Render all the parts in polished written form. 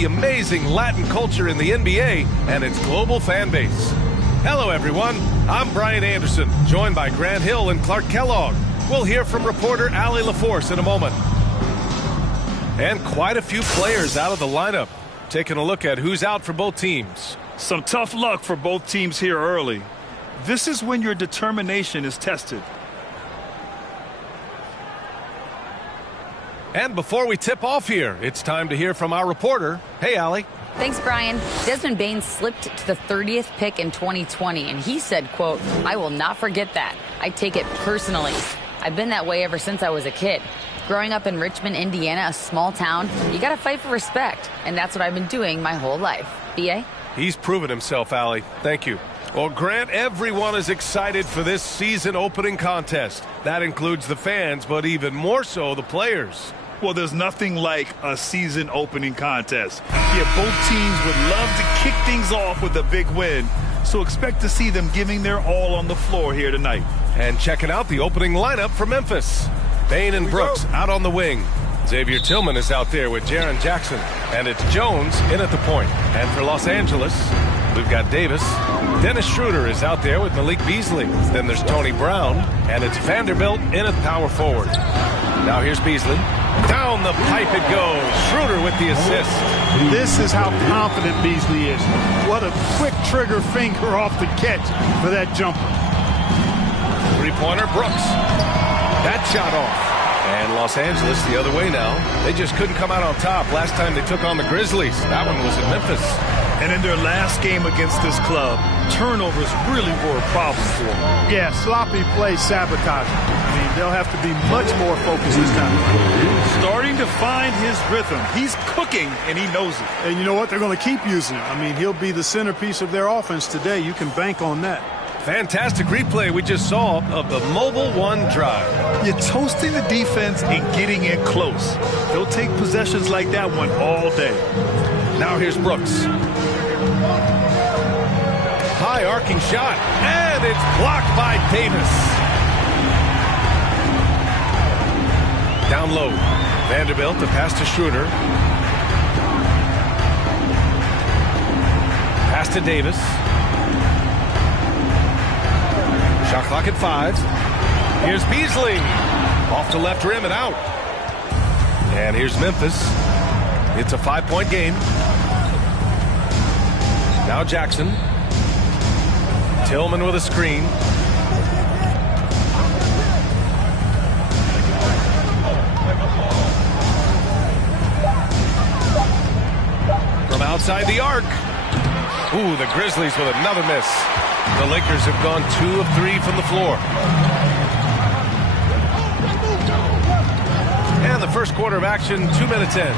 the amazing Latin culture in the NBA and its global fan base. Hello, everyone. I'm Brian Anderson, joined by Grant Hill and Clark Kellogg. We'll hear from reporter Allie LaForce in a moment. And quite a few players out of the lineup. Taking a look at who's out for both teams. Some tough luck for both teams here early. This is when your determination is tested. And before we tip off here, it's time to hear from our reporter. Hey, Allie. Thanks, Brian. Desmond Bane slipped to the 30th pick in 2020, and he said, quote, "I will not forget that. I take it personally. I've been that way ever since I was a kid. Growing up in Richmond, Indiana, a small town, you got to fight for respect, and that's what I've been doing my whole life." B.A.? He's proven himself, Allie. Thank you. Well, Grant, everyone is excited for this season opening contest. That includes the fans, but even more so the players. Well, there's nothing like a season opening contest. Yeah, both teams would love to kick things off with a big win, so expect to see them giving their all on the floor here tonight. And checking out the opening lineup for Memphis. Bane and Brooks out on the wing. Xavier Tillman is out there with Jaren Jackson. And it's Jones in at the point. And for Los Angeles, we've got Davis. Dennis Schroeder is out there with Malik Beasley. Then there's Tony Brown. And it's Vanderbilt in at power forward. Now here's Beasley. Down the pipe it goes. Schroeder with the assist. This is how confident Beasley is. What a quick trigger finger off the catch for that jumper. Three-pointer, Brooks. That shot off. And Los Angeles the other way now. They just couldn't come out on top last time they took on the Grizzlies. That one was in Memphis. And in their last game against this club, turnovers really were a problem for them. Yeah, sloppy play sabotage. I mean, they'll have to be much more focused this time. Starting to find his rhythm. He's cooking, and he knows it. And you know what? They're going to keep using him. I mean, he'll be the centerpiece of their offense today. You can bank on that. Fantastic replay we just saw of the mobile one drive. You're toasting the defense and getting in close. They'll take possessions like that one all day. Now here's Brooks. High arcing shot, and it's blocked by Davis. Down low, Vanderbilt, the pass to Schroeder. Pass to Davis. Shot clock at 5. Here's Beasley. Off the left rim and out. And here's Memphis. It's a 5-point game. Now Jackson. Tillman with a screen. From outside the arc. Ooh, the Grizzlies with another miss. The Lakers have gone 2 of 3 from the floor. And the first quarter of action, 2 minutes in.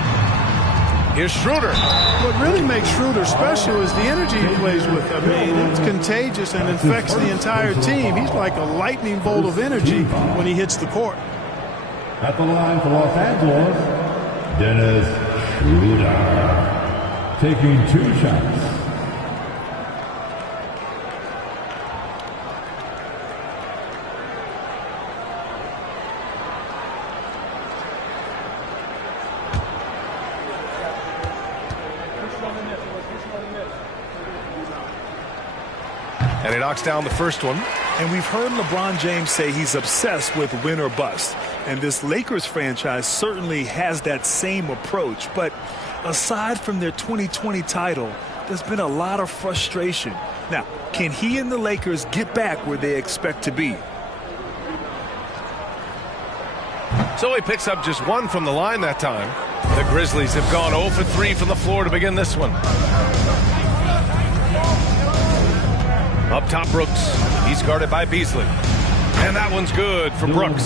Here's Schroeder. What really makes Schroeder special is the energy he plays with. I mean, it's contagious and infects the entire team. He's like a lightning bolt of energy when he hits the court. At the line for Los Angeles, Dennis Schroeder, taking 2 shots. And he knocks down the first one. And we've heard LeBron James say he's obsessed with win or bust. And this Lakers franchise certainly has that same approach. But aside from their 2020 title, there's been a lot of frustration. Now, can he and the Lakers get back where they expect to be? So he picks up just 1 from the line that time. The Grizzlies have gone 0 for 3 from the floor to begin this one. Up top, Brooks. He's guarded by Beasley. And that one's good for Brooks.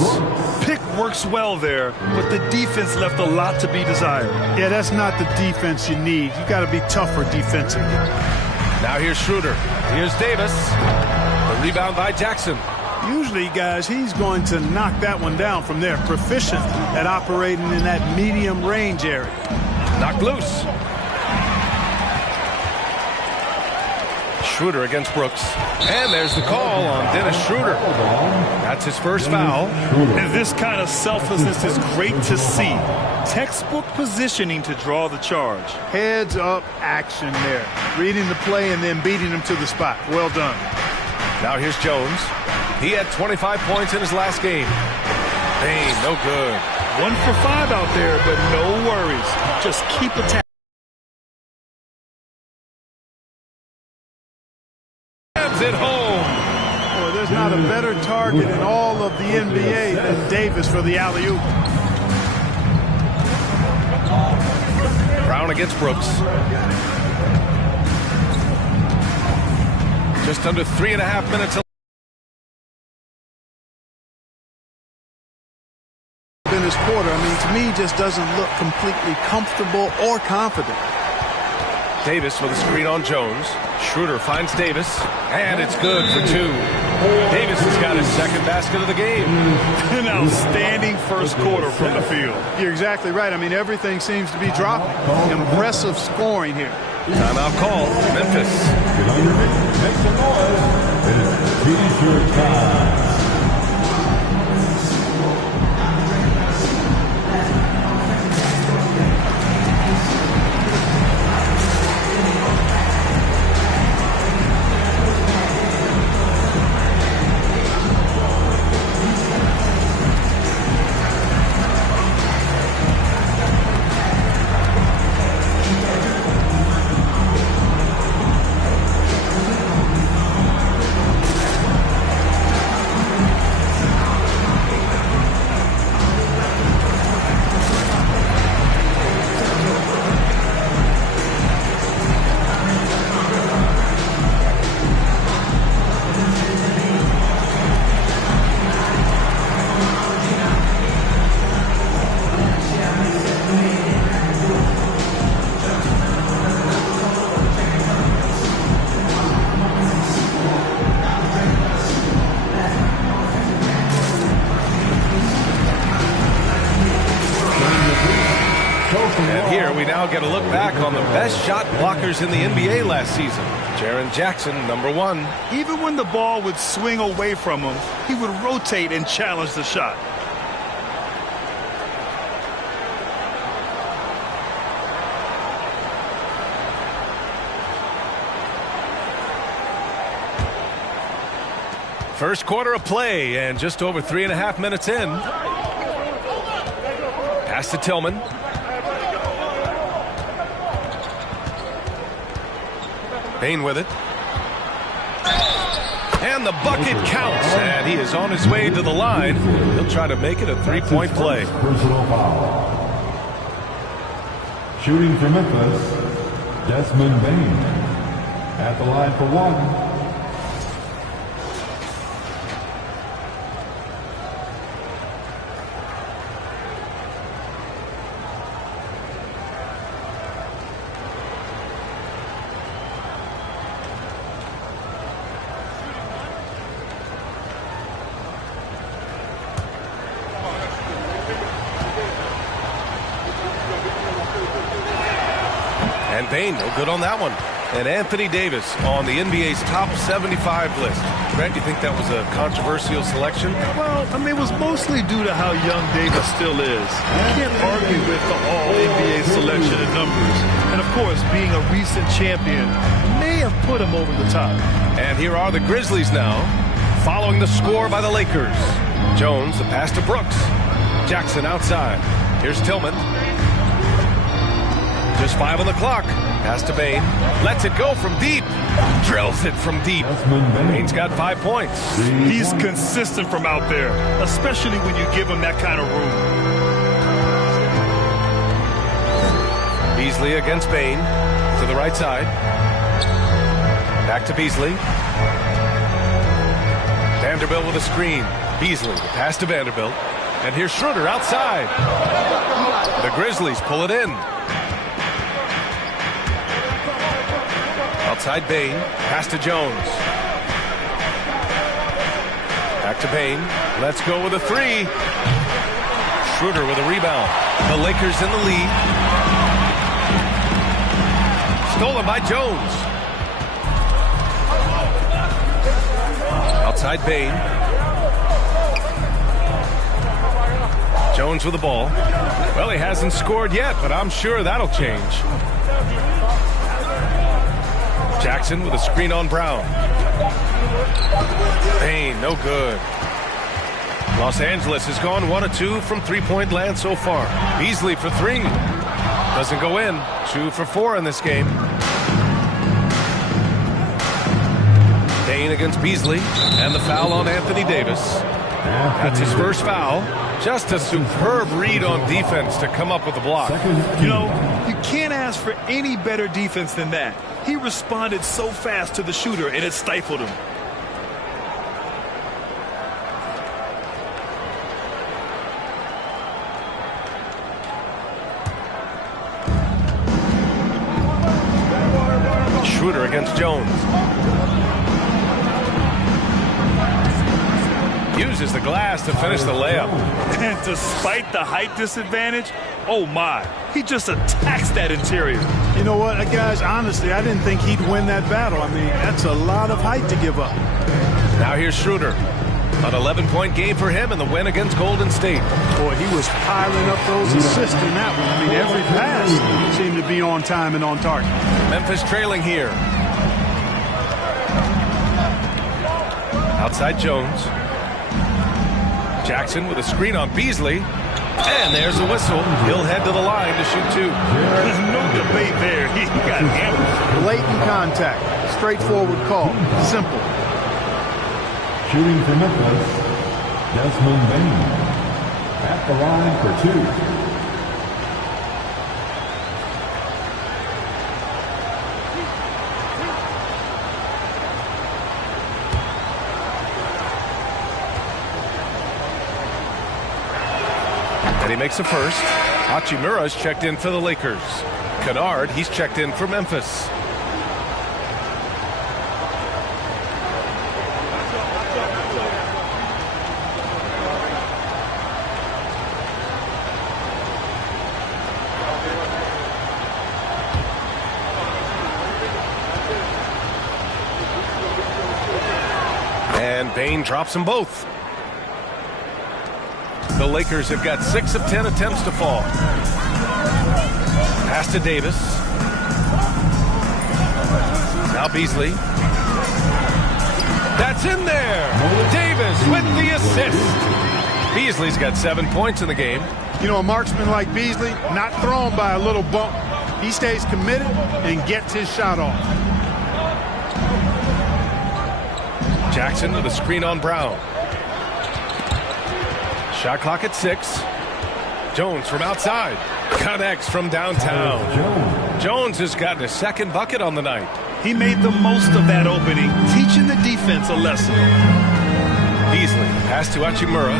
Pick works well there, but the defense left a lot to be desired. Yeah, that's not the defense you need. You got to be tougher defensively. Now here's Schroeder. Here's Davis. The rebound by Jackson. Usually, guys, he's going to knock that one down from there. Proficient at operating in that medium range area. Knocked loose. Schroeder against Brooks. And there's the call on Dennis Schroeder. That's his first foul. And this kind of selflessness is great to see. Textbook positioning to draw the charge. Heads up action there. Reading the play and then beating him to the spot. Well done. Now here's Jones. He had 25 points in his last game. Bane, no good. 1 for 5 out there, but no worries. Just keep attacking. It home. Boy, there's not a better target in all of the NBA than Davis for the alley-oop. Brown against Brooks. Just under 3.5 minutes in this quarter. I mean, to me, just doesn't look completely comfortable or confident. Davis with a screen on Jones. Schroeder finds Davis, and it's good for 2. Davis has got his second basket of the game. An outstanding first quarter from the field. You're exactly right. I mean, everything seems to be dropping. Impressive scoring here. Timeout call, Memphis. Make some noise. It is T-shirt time. And here we now get a look back on the best shot blockers in the NBA last season. Jaren Jackson, number 1. Even when the ball would swing away from him, he would rotate and challenge the shot. First quarter of play, and just over 3.5 minutes in. Pass to Tillman. Payne with it. And the bucket counts, and he is on his way to the line. He'll try to make it a 3-point play. Personal foul. Shooting for Memphis, Desmond Bane. At the line for 1. And Bane, no good on that one. And Anthony Davis on the NBA's top 75 list. Brett, do you think that was a controversial selection? Well, I mean, it was mostly due to how young Davis still is. You can't argue with the all-NBA selection in numbers. And, of course, being a recent champion may have put him over the top. And here are the Grizzlies now, following the score by the Lakers. Jones, the pass to Brooks. Jackson outside. Here's Tillman. Just 5 on the clock. Pass to Bane. Lets it go from deep. Drills it from deep. Bane's got 5 points. He's consistent from out there, especially when you give him that kind of room. Beasley against Bane. To the right side. Back to Beasley. Vanderbilt with a screen. Beasley, the pass to Vanderbilt. And here's Schroeder outside. The Grizzlies pull it in. Outside Bane, pass to Jones. Back to Bane, let's go with a 3. Schroeder with a rebound. The Lakers in the lead. Stolen by Jones. Outside Bain. Jones with the ball. Well, he hasn't scored yet, but I'm sure that'll change. Jackson with a screen on Brown. Bain, no good. Los Angeles has gone 1 of 2 from three-point land so far. Beasley for 3. Doesn't go in. 2 for 4 in this game. Bain against Beasley, and the foul on Anthony Davis. That's his first foul. Just a superb read on defense to come up with the block. You know, you can't ask for any better defense than that. He responded so fast to the shooter, and it stifled him. Schroeder against Jones. Uses the glass to finish the layup. And despite the height disadvantage, oh my, he just attacks that interior. You know what, guys, honestly, I didn't think he'd win that battle. I mean, that's a lot of height to give up. Now here's Schroeder. An 11-point game for him in the win against Golden State. Boy, he was piling up those assists in that one. I mean, every pass seemed to be on time and on target. Memphis trailing here. Outside Jones. Jackson with a screen on Beasley. And there's the whistle. He'll head to the line to shoot 2. No debate there. He got hammered. Blatant contact. Straightforward call. Simple. Shooting for Memphis, Desmond Bain. At the line for 2. And he makes a first. Hachimura's checked in for the Lakers. Kennard, he's checked in for Memphis. And Bain drops them both. The Lakers have got 6 of 10 attempts to fall. Pass to Davis. Now Beasley. That's in there. Davis with the assist. Beasley's got 7 points in the game. You know, a marksman like Beasley, not thrown by a little bump. He stays committed and gets his shot off. Jackson with a screen on Brown. Shot clock at 6. Jones from outside. Connects from downtown. Jones has gotten his second bucket on the night. He made the most of that opening, teaching the defense a lesson. Beasley, pass to Hachimura.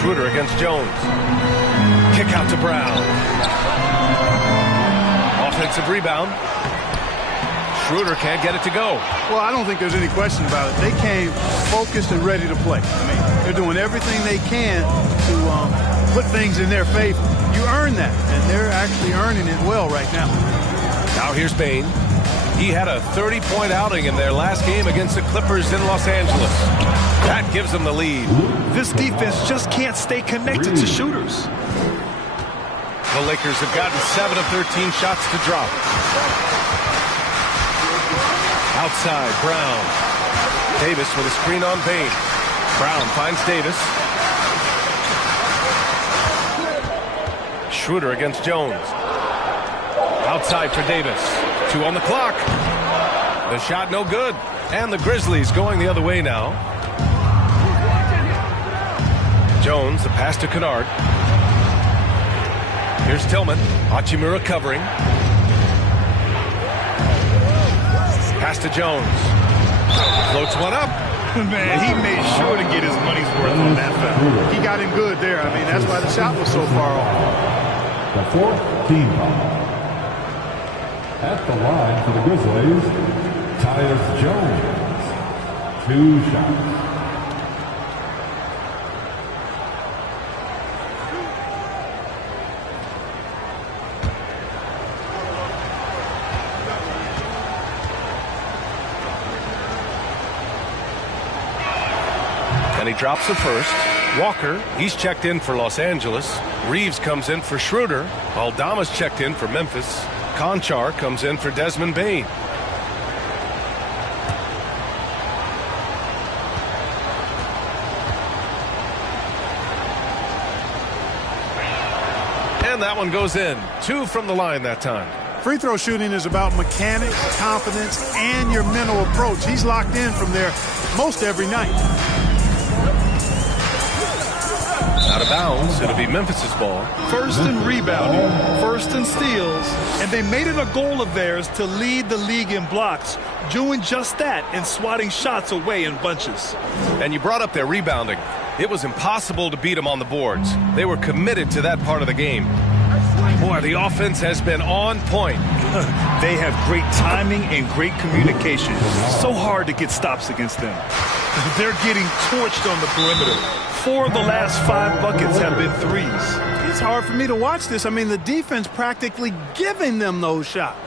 Schroeder against Jones. Kick out to Brown. Offensive rebound. Schroeder can't get it to go. Well, I don't think there's any question about it. They came focused and ready to play. I mean, they're doing everything they can to put things in their favor. You earn that, and they're actually earning it well right now. Now here's Bain. He had a 30-point outing in their last game against the Clippers in Los Angeles. That gives them the lead. This defense just can't stay connected to shooters. The Lakers have gotten 7 of 13 shots to drop. Outside, Brown. Davis with a screen on Bain. Brown finds Davis. Schroeder against Jones. Outside for Davis. 2 on the clock. The shot no good. And the Grizzlies going the other way now. Jones, the pass to Kennard. Here's Tillman. Hachimura covering. Pass to Jones. Floats one up. Man, he made sure to get his money's worth on that foul. He got him good there. I mean, that's why the shot was so far off. The 4th team foul. At the line for the Grizzlies, Tyus Jones. 2 shots. And he drops the first. Walker, he's checked in for Los Angeles. Reeves comes in for Schroeder. Aldama's checked in for Memphis. Conchar comes in for Desmond Bane. And that one goes in. 2 from the line that time. Free throw shooting is about mechanics, confidence, and your mental approach. He's locked in from there most every night. Out of bounds, it'll be Memphis's ball. First in rebounding, first in steals, and they made it a goal of theirs to lead the league in blocks, doing just that and swatting shots away in bunches. And you brought up their rebounding. It was impossible to beat them on the boards. They were committed to that part of the game. Boy, the offense has been on point. They have great timing and great communication. So hard to get stops against them. They're getting torched on the perimeter. 4 of the last 5 buckets have been threes. It's hard for me to watch this. I mean, the defense practically giving them those shots.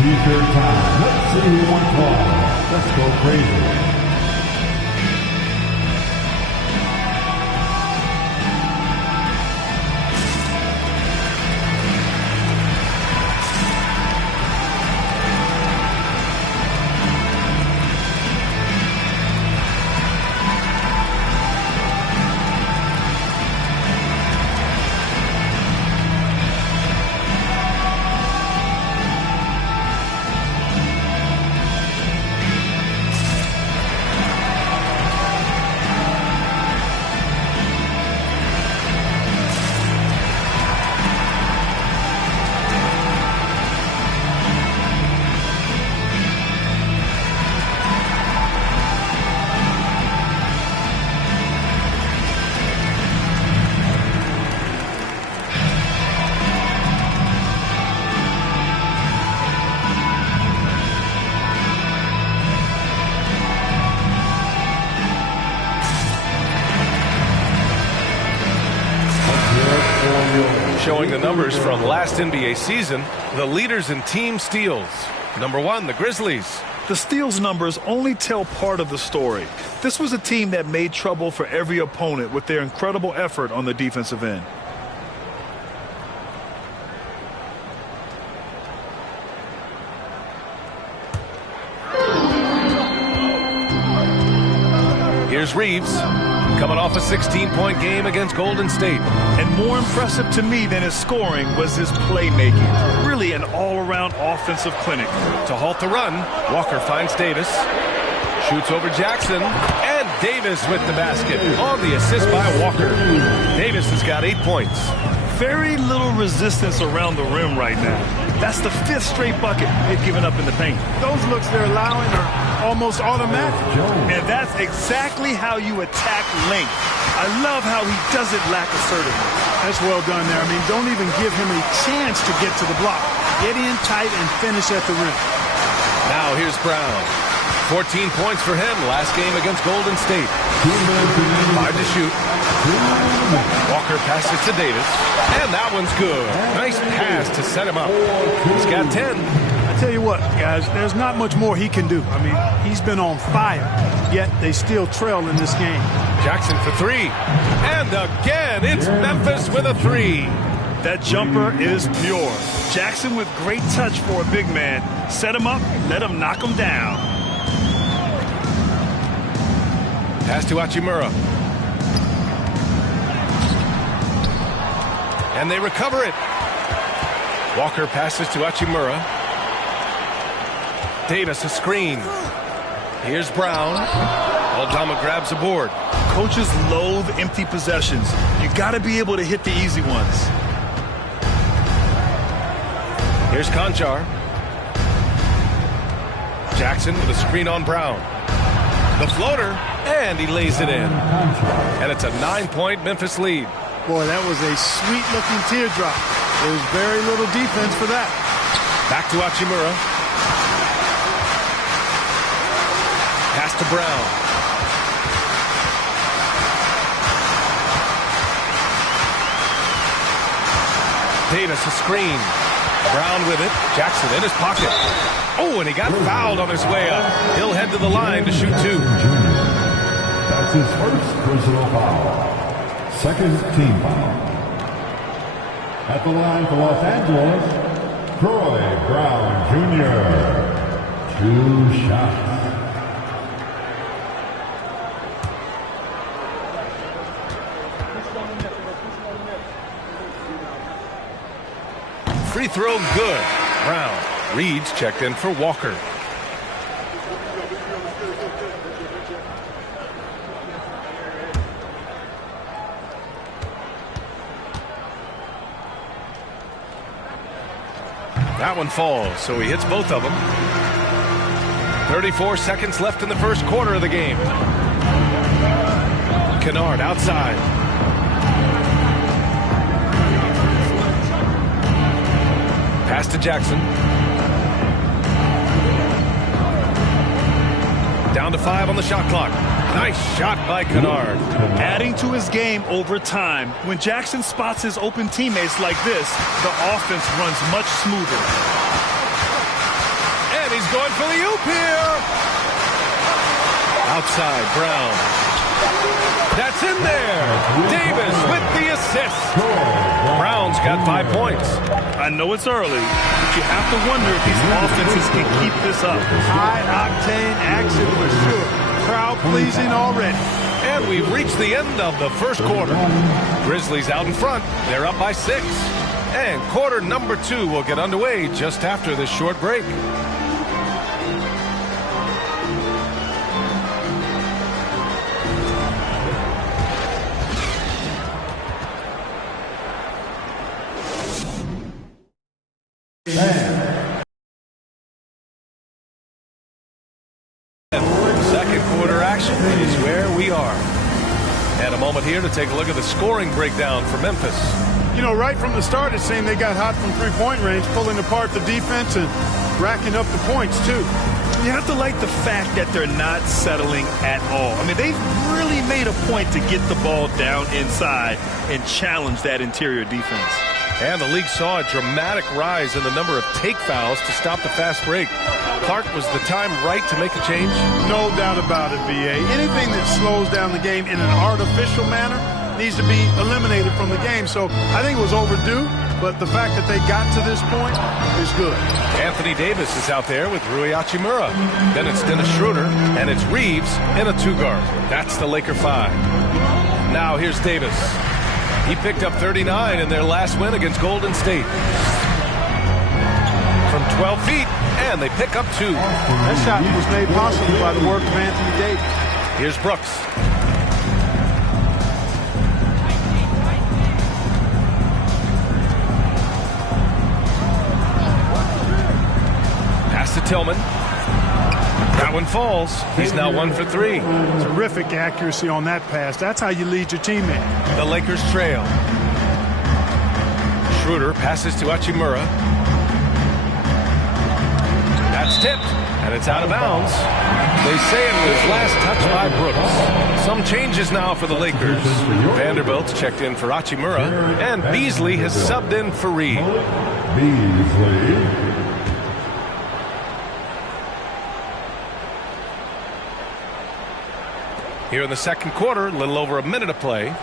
T-shirt time. Let's see who won call. Let's go crazy. Showing the numbers from last NBA season, the leaders in team steals. Number 1, the Grizzlies. The steals numbers only tell part of the story. This was a team that made trouble for every opponent with their incredible effort on the defensive end. Here's Reeves, coming off a 16-point game against Golden State. And more impressive to me than his scoring was his playmaking. Really an all-around offensive clinic. To halt the run, Walker finds Davis. Shoots over Jackson. And Davis with the basket on the assist by Walker. Davis has got 8 points. Very little resistance around the rim right now. That's the 5th straight bucket they've given up in the paint. Those looks they're allowing are almost automatic. And that's exactly how you attack length. I love how he doesn't lack assertiveness. That's well done there. I mean, don't even give him a chance to get to the block. Get in tight and finish at the rim. Now here's Brown. 14 points for him last game against Golden State. 5 to shoot. Walker passes to Davis. And that one's good. Nice pass to set him up. He's got 10. I tell you what, guys, there's not much more he can do. I mean, he's been on fire, yet they still trail in this game. Jackson for 3. And again, it's Memphis with a 3. That jumper is pure. Jackson with great touch for a big man. Set him up, let him knock him down. Pass to Hachimura. And they recover it. Walker passes to Hachimura. Davis a screen. Here's Brown. Aldama grabs a board. Coaches loathe empty possessions. You got to be able to hit the easy ones. Here's Conchar. Jackson with a screen on Brown. The floater, and he lays it in. And it's a 9-point Memphis lead. Boy, that was a sweet-looking teardrop. There's very little defense for that. Back to Hachimura. Pass to Brown. Davis a screen. Brown with it. Jackson in his pocket. Oh, and he got fouled on his way up. He'll head to the line to shoot 2. That's his first personal foul. Second team foul. At the line for Los Angeles, Troy Brown Jr. 2 shots. Free throw good. Brown. Reed's checked in for Walker. That one falls, so he hits both of them. 34 seconds left in the first quarter of the game. Kennard outside. Pass to Jackson. Down to 5 on the shot clock. Nice shot by Kennard. Adding to his game over time. When Jackson spots his open teammates like this, the offense runs much smoother. And he's going for the oop here. Outside, Brown. That's in there. Davis with the assist. Brown's got 5 points. I know it's early, but you have to wonder if these offenses can keep this up. High-octane action for sure. Crowd-pleasing already. And we've reached the end of the first quarter. Grizzlies out in front. They're up by 6. And quarter number 2 will get underway just after this short break. Second quarter action is where we are. And a moment here to take a look at the scoring breakdown for Memphis. You know, right from the start, it seemed they got hot from three-point range, pulling apart the defense and racking up the points, too. You have to like the fact that they're not settling at all. I mean, they've really made a point to get the ball down inside and challenge that interior defense. And the league saw a dramatic rise in the number of take fouls to stop the fast break. Clark, was the time right to make a change? No doubt about it, B.A. Anything that slows down the game in an artificial manner needs to be eliminated from the game. So I think it was overdue, but the fact that they got to this point is good. Anthony Davis is out there with Rui Hachimura. Then it's Dennis Schroeder, and it's Reeves in a 2-guard. That's the Laker 5. Now here's Davis. He picked up 39 in their last win against Golden State. From 12 feet, and they pick up 2. That shot was made possible by the work of Anthony Davis. Here's Brooks. Pass to Tillman. That one falls. He's now 1 for 3. Terrific accuracy on that pass. That's how you lead your teammate. The Lakers trail. Schroeder passes to Hachimura. That's tipped, and it's out of bounds. They say it was last touched by Brooks. Some changes now for the Lakers. Vanderbilt's checked in for Hachimura, and Beasley has subbed in for Reed. Beasley. Here in the second quarter, a little over a minute of play.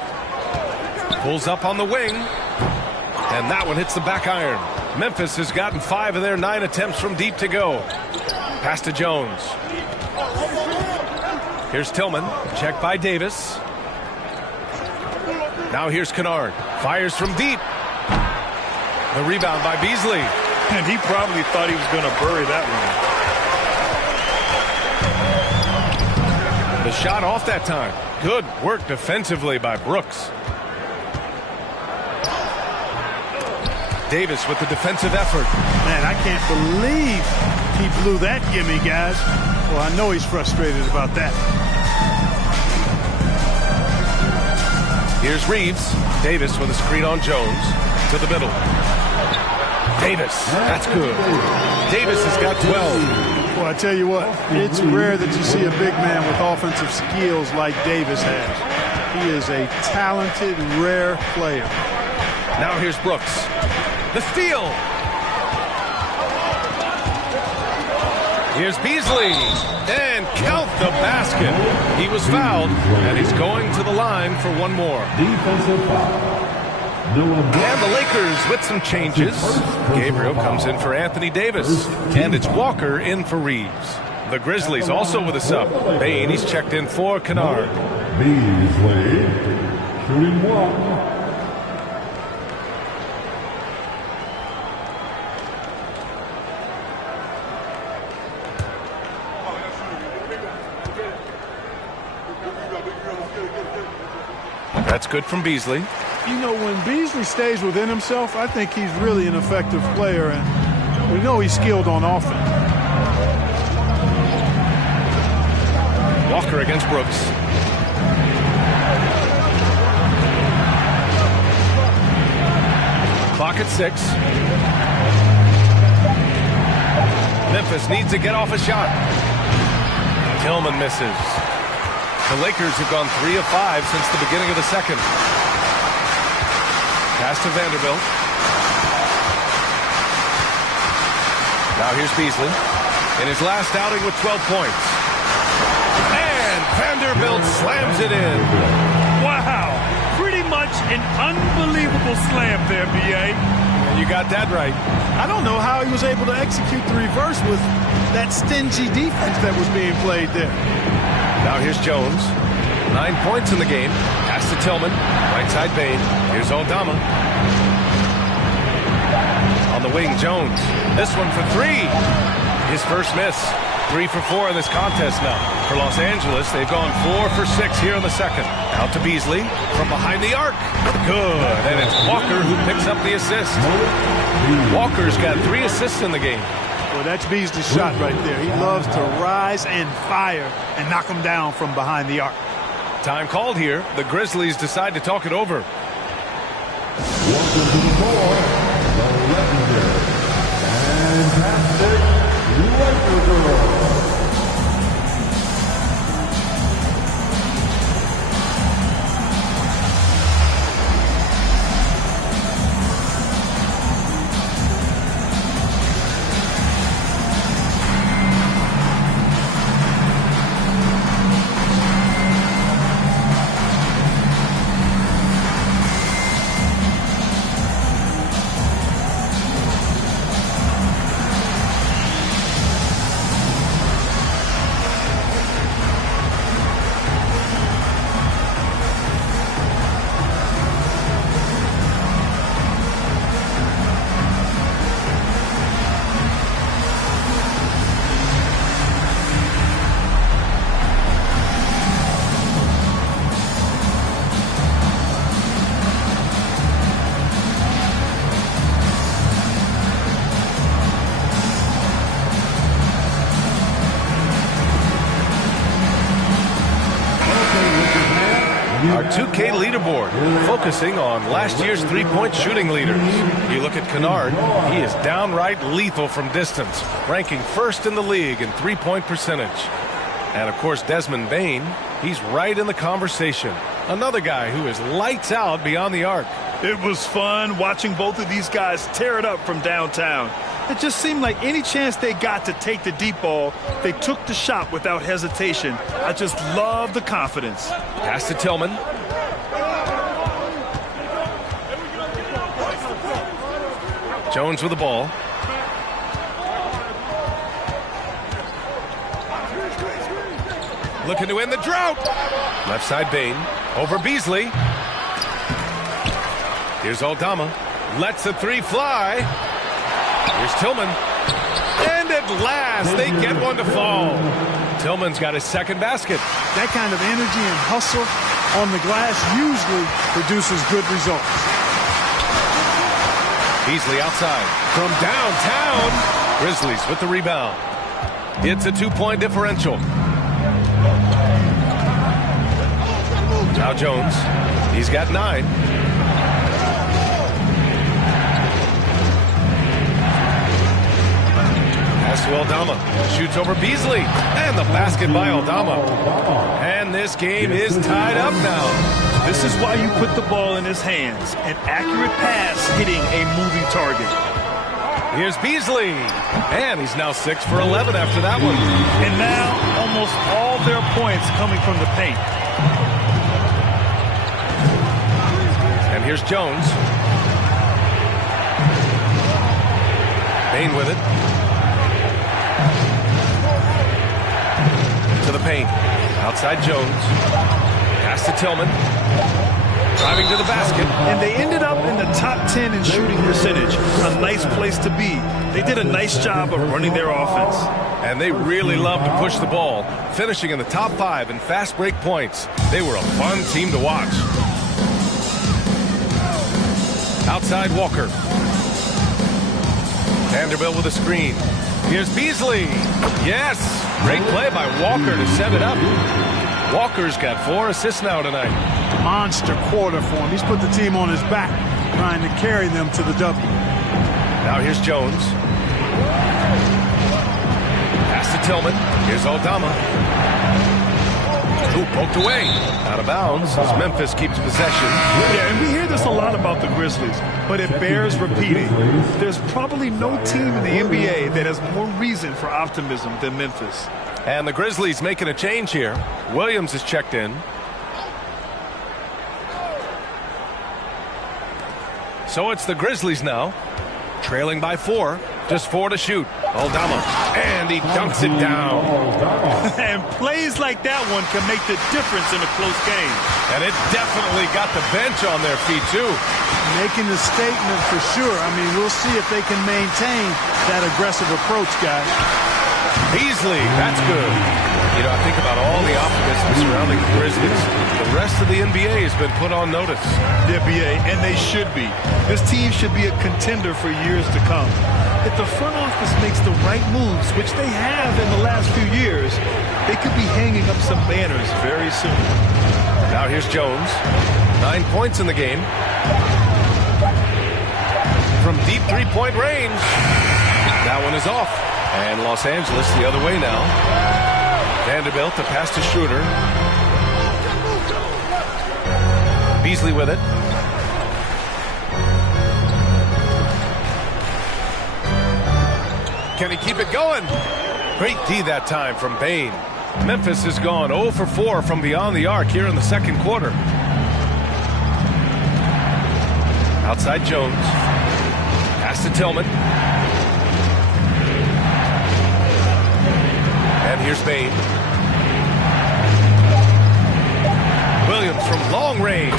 Pulls up on the wing. And that one hits the back iron. Memphis has gotten 5 of their 9 attempts from deep to go. Pass to Jones. Here's Tillman. Checked by Davis. Now here's Kennard. Fires from deep. The rebound by Beasley. And he probably thought he was going to bury that one. The shot off that time. Good work defensively by Brooks. Davis with the defensive effort. Man, I can't believe he blew that gimme, guys. Well, I know he's frustrated about that. Here's Reeves. Davis with a screen on Jones. To the middle. Davis. That's good. Davis has got 12. Well, I tell you what, it's rare that you see a big man with offensive skills like Davis has. He is a talented, rare player. Now here's Brooks. The steal. Here's Beasley. And count the basket. He was fouled, and he's going to the line for one more. Defensive foul. And the Lakers with some changes. Gabriel comes in for Anthony Davis, and it's Walker in for Reeves. The Grizzlies also with a sub. Bain, he's checked in for Kennard. Beasley, shooting one. That's good from Beasley. You know, when Beasley stays within himself, I think he's really an effective player, and we know he's skilled on offense. Walker against Brooks. Clock at 6. Memphis needs to get off a shot. Tillman misses. The Lakers have gone 3 of 5 since the beginning of the second. Pass to Vanderbilt. Now here's Beasley in his last outing with 12 points. And Vanderbilt slams it in. Wow. Pretty much an unbelievable slam there, B.A. You got that right. I don't know how he was able to execute the reverse with that stingy defense that was being played there. Now here's Jones. 9 points in the game. Pass to Tillman. Right side Bain. Here's Aldama. On the wing, Jones. This one for 3. His first miss. 3 for 4 in this contest now. For Los Angeles, they've gone 4 for 6 here in the second. Out to Beasley from behind the arc. Good. And it's Walker who picks up the assist. Walker's got 3 assists in the game. Well, that's Beasley's shot right there. He loves to rise and fire and knock him down from behind the arc. Time called here. The Grizzlies decide to talk it over. Welcome to the floor, the legendary, fantastic Lakers. Our 2K leaderboard, focusing on last year's three-point shooting leaders. You look at Kennard, he is downright lethal from distance, ranking first in the league in three-point percentage. And, of course, Desmond Bain, he's right in the conversation. Another guy who is lights out beyond the arc. It was fun watching both of these guys tear it up from downtown. It just seemed like any chance they got to take the deep ball, they took the shot without hesitation. I just love the confidence. Pass to Tillman. Jones with the ball. Looking to end the drought. Left side Bain. Over Beasley. Here's Aldama. Lets the three fly. Here's Tillman. And at last, they get one to fall. Tillman's got his second basket. That kind of energy and hustle on the glass usually produces good results. Beasley outside. From downtown. Grizzlies with the rebound. It's a 2-point differential. Now Jones. He's got 9. to Aldama. Shoots over Beasley. And the basket by Aldama. And this game is tied up now. This is why you put the ball in his hands. An accurate pass hitting a moving target. Here's Beasley. And he's now 6 for 11 after that one. And now almost all their points coming from the paint. And here's Jones. Bain with it. To the paint. Outside Jones. Pass to Tillman. Driving to the basket. And they ended up in the top 10 in shooting percentage. A nice place to be. They did a nice job of running their offense. And they really love to push the ball, finishing in the top 5 in fast break points. They were a fun team to watch. Outside Walker. Vanderbilt with a screen. Here's Beasley. Yes! Great play by Walker to set it up. Walker's got 4 assists now tonight. Monster quarter for him. He's put the team on his back, trying to carry them to the W. Now here's Jones. Pass to Tillman. Here's Aldama. Ooh, poked away. Out of bounds as Memphis keeps possession. Yeah, and we hear this a lot about the Grizzlies, but it bears repeating. There's probably no team in the NBA that has more reason for optimism than Memphis. And the Grizzlies making a change here. Williams is checked in. So it's the Grizzlies now, trailing by 4. Just 4 to shoot. Aldama, and he dunks it down. And plays like that one can make the difference in a close game. And it definitely got the bench on their feet, too. Making the statement for sure. I mean, we'll see if they can maintain that aggressive approach, guys. Beasley, that's good. You know, I think about all the optimism surrounding the Grizzlies. The rest of the NBA has been put on notice. The NBA, and they should be. This team should be a contender for years to come. If the front office makes the right moves, which they have in the last few years, they could be hanging up some banners very soon. Now here's Jones. 9 points in the game. From deep three-point range. That one is off. And Los Angeles the other way now. Vanderbilt to pass to Schroeder. Beasley with it. Can he keep it going? Great D that time from Bain. Memphis has gone 0 for 4 from beyond the arc here in the second quarter. Outside Jones. Pass to Tillman. And here's Bain. Williams from long range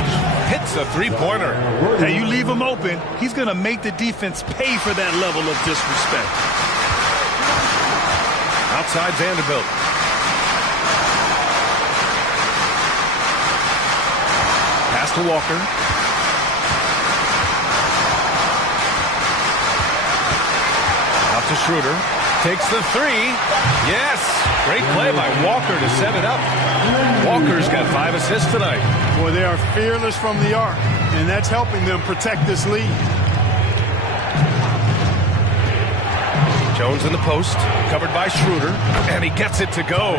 hits a three-pointer. Now you leave him open, he's going to make the defense pay for that level of disrespect. Outside Vanderbilt. Pass to Walker. Out to Schroeder. Takes the 3. Yes! Great play by Walker to set it up. Walker's got 5 assists tonight. Boy, they are fearless from the arc, and that's helping them protect this lead. Jones in the post, covered by Schroeder, and he gets it to go.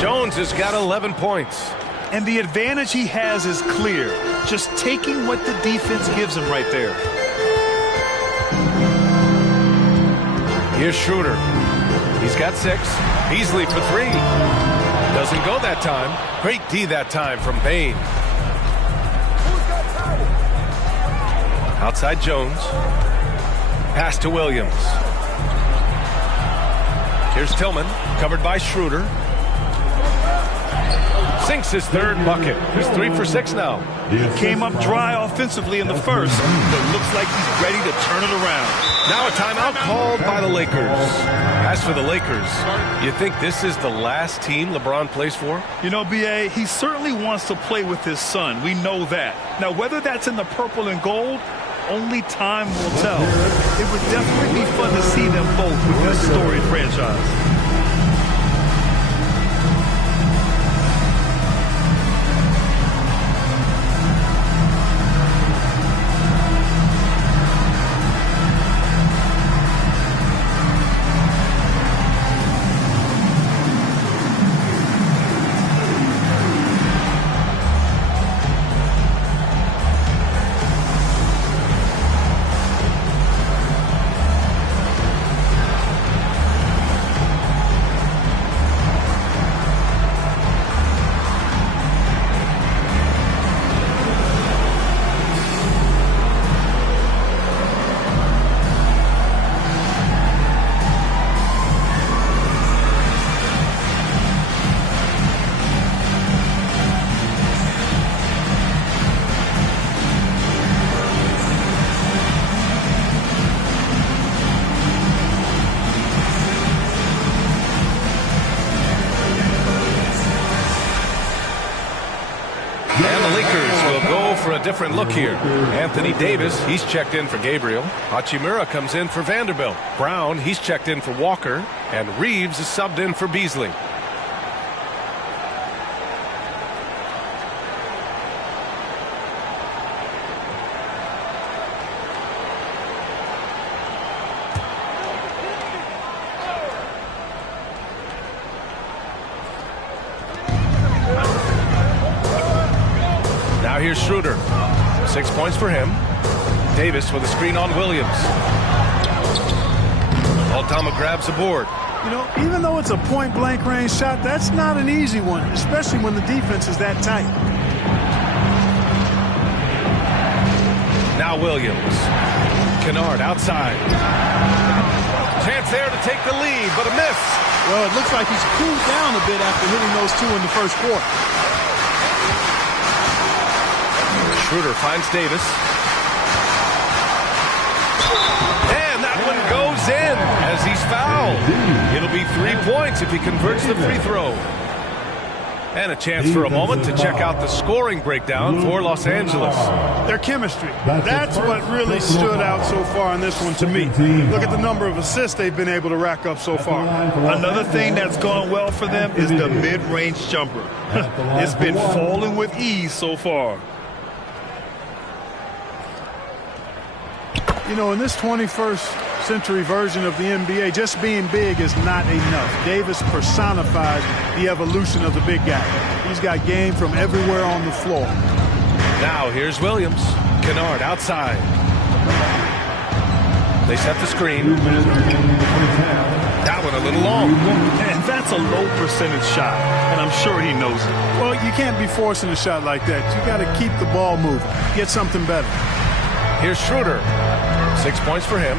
Jones has got 11 points. And the advantage he has is clear. Just taking what the defense gives him right there. Here's Schroeder. He's got 6. Beasley for 3. Doesn't go that time. Great D that time from Bain. Outside Jones. Pass to Williams. Here's Tillman, covered by Schroeder. Sinks his 3rd bucket. He's 3 for 6 now. Came up dry offensively in the first, but looks like he's ready to turn it around. Now a timeout called by the Lakers. As for the Lakers, you think this is the last team LeBron plays for? You know, B.A., he certainly wants to play with his son. We know that. Now, whether that's in the purple and gold, only time will tell. It would definitely be fun to see them both with this storied franchise. a different look here. Anthony Davis, he's checked in for Gabriel. Hachimura comes in for Vanderbilt. Brown, he's checked in for Walker. And Reeves is subbed in for Beasley. Now here's Schroeder. 6 points for him. Davis with a screen on Williams. Altama grabs the board. You know, even though it's a point-blank range shot, that's not an easy one, especially when the defense is that tight. Now Williams. Kennard outside. Chance there to take the lead, but a miss. Well, it looks like he's cooled down a bit after hitting those two in the first quarter. Schroeder finds Davis. And that one goes in as he's fouled. It'll be 3 points if he converts the free throw. And a chance for a moment to check out the scoring breakdown for Los Angeles. Their chemistry. That's what really stood out so far in this one to me. Look at the number of assists they've been able to rack up so far. Another thing that's gone well for them is the mid-range jumper. It's been falling with ease so far. You know, in this 21st century version of the NBA, just being big is not enough. Davis personifies the evolution of the big guy. He's got game from everywhere on the floor. Now here's Williams. Kennard outside. They set the screen. That one a little long. And that's a low percentage shot, and I'm sure he knows it. Well, you can't be forcing a shot like that. You got to keep the ball moving. Get something better. Here's Schroeder. 6 points for him.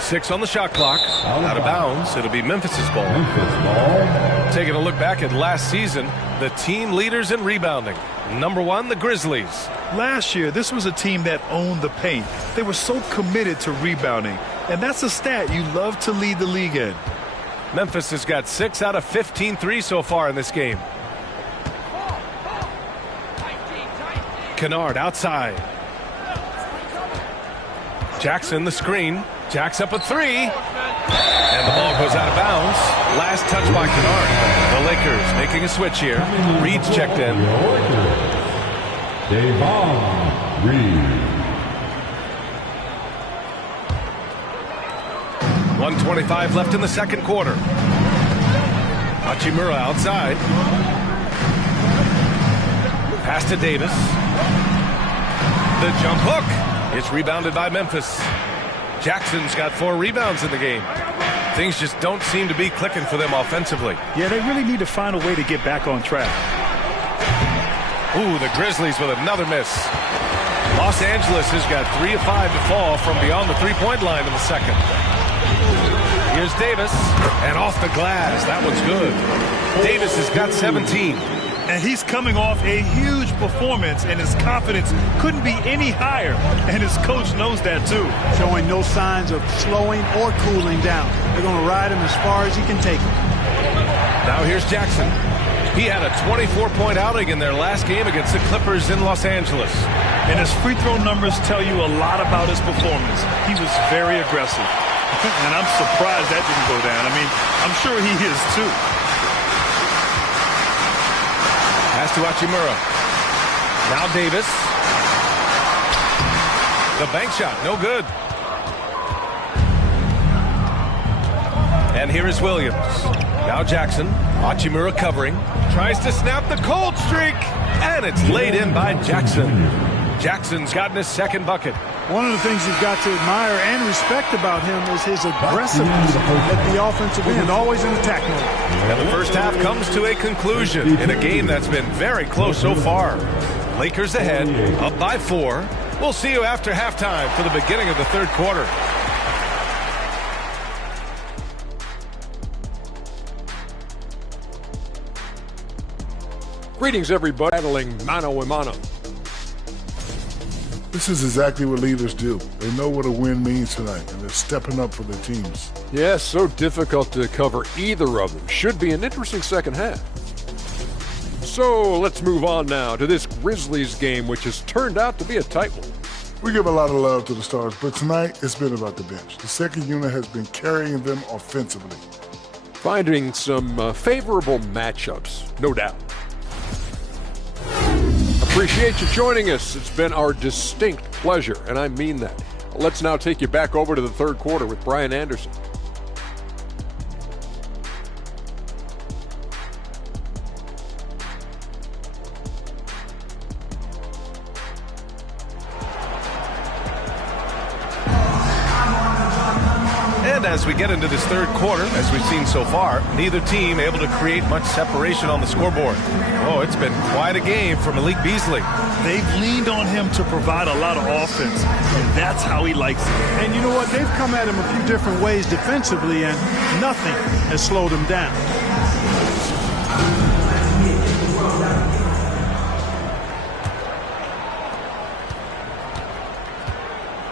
6 on the shot clock. Out of bounds. It'll be Memphis's ball. Taking a look back at last season, the team leaders in rebounding. Number 1, the Grizzlies. Last year, this was a team that owned the paint. They were so committed to rebounding, and that's a stat you love to lead the league in. Memphis has got 6 out of 15 threes so far in this game. Kennard outside. Jackson the screen. Jacks up a 3. And the ball goes out of bounds. Last touch by Kennard. The Lakers making a switch here. Reed's checked in. Davon Reed. 1:25 left in the second quarter. Hachimura outside. Pass to Davis. The jump hook. It's rebounded by Memphis. Jackson's got 4 rebounds in the game. Things just don't seem to be clicking for them offensively. Yeah, they really need to find a way to get back on track. Ooh, the Grizzlies with another miss. Los Angeles has got 3 of 5 to fall from beyond the three-point line in the second. Here's Davis, and off the glass. That one's good. Davis has got 17. And he's coming off a huge performance, and his confidence couldn't be any higher. And his coach knows that, too. Showing no signs of slowing or cooling down. They're going to ride him as far as he can take him. Now here's Jackson. He had a 24-point outing in their last game against the Clippers in Los Angeles. And his free throw numbers tell you a lot about his performance. He was very aggressive. And I'm surprised that didn't go down. I mean, I'm sure he is, too. Pass to Hachimura. Now Davis. The bank shot, no good. And here is Williams. Now Jackson. Hachimura covering. Tries to snap the cold streak. And it's laid in by Jackson. Jackson's gotten his second bucket. One of the things you've got to admire and respect about him is his aggressiveness at the offensive end, always in attack mode. And the first half comes to a conclusion in a game that's been very close so far. Lakers ahead, up by 4. We'll see you after halftime for the beginning of the third quarter. Greetings, everybody. Battling mano a mano. This is exactly what leaders do. They know what a win means tonight, and they're stepping up for their teams. Yes, so difficult to cover either of them. Should be an interesting second half. So let's move on now to this Grizzlies game, which has turned out to be a tight one. We give a lot of love to the stars, but tonight it's been about the bench. The second unit has been carrying them offensively. Finding some favorable matchups, no doubt. Appreciate you joining us. It's been our distinct pleasure, and I mean that. Let's now take you back over to the third quarter with Brian Anderson. And as we get into this third quarter, as we've seen so far, neither team able to create much separation on the scoreboard. Oh, it's been quite a game for Malik Beasley. They've leaned on him to provide a lot of offense, and that's how he likes it. And you know what? They've come at him a few different ways defensively, and nothing has slowed him down.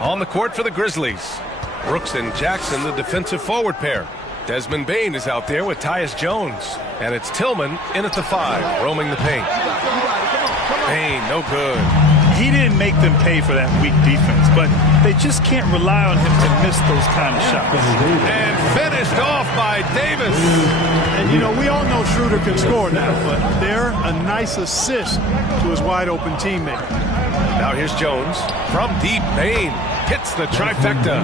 On the court for the Grizzlies, Brooks and Jackson, the defensive forward pair. Desmond Bane is out there with Tyus Jones. And it's Tillman in at the 5, roaming the paint. Bane, no good. He didn't make them pay for that weak defense, but they just can't rely on him to miss those kind of shots. And finished off by Davis. And, you know, we all know Schroeder can score now, but they're a nice assist to his wide-open teammate. Now here's Jones. From deep, Bane hits the trifecta.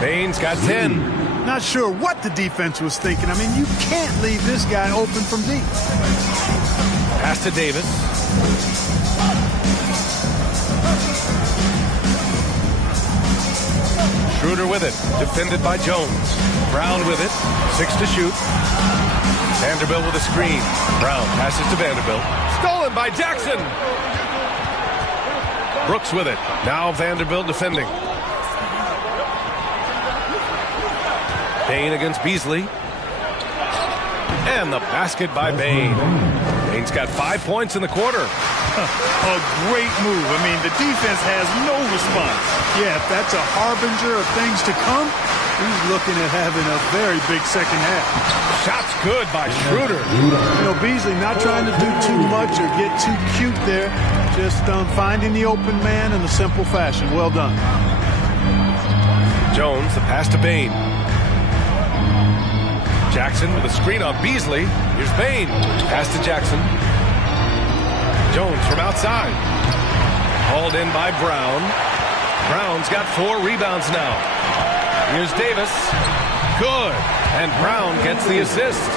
Bane's got 10. Not sure what the defense was thinking. I mean, you can't leave this guy open from deep. Pass to Davis. Schroeder with it. Defended by Jones. Brown with it. 6 to shoot. Vanderbilt with a screen. Brown passes to Vanderbilt. Stolen by Jackson. Brooks with it. Now Vanderbilt defending. Bane against Beasley. And the basket by Bane. Bane's got 5 points in the quarter. A great move. I mean, the defense has no response. Yeah, if that's a harbinger of things to come, he's looking at having a very big second half. Shots good by Schroeder. You know, Beasley not trying to do too much or get too cute there. Just finding the open man in a simple fashion. Well done. Jones, the pass to Bane. Jackson with a screen on Beasley. Here's Bane. Pass to Jackson. Jones from outside. Hauled in by Brown. Brown's got 4 rebounds now. Here's Davis. Good. And Brown gets the assist.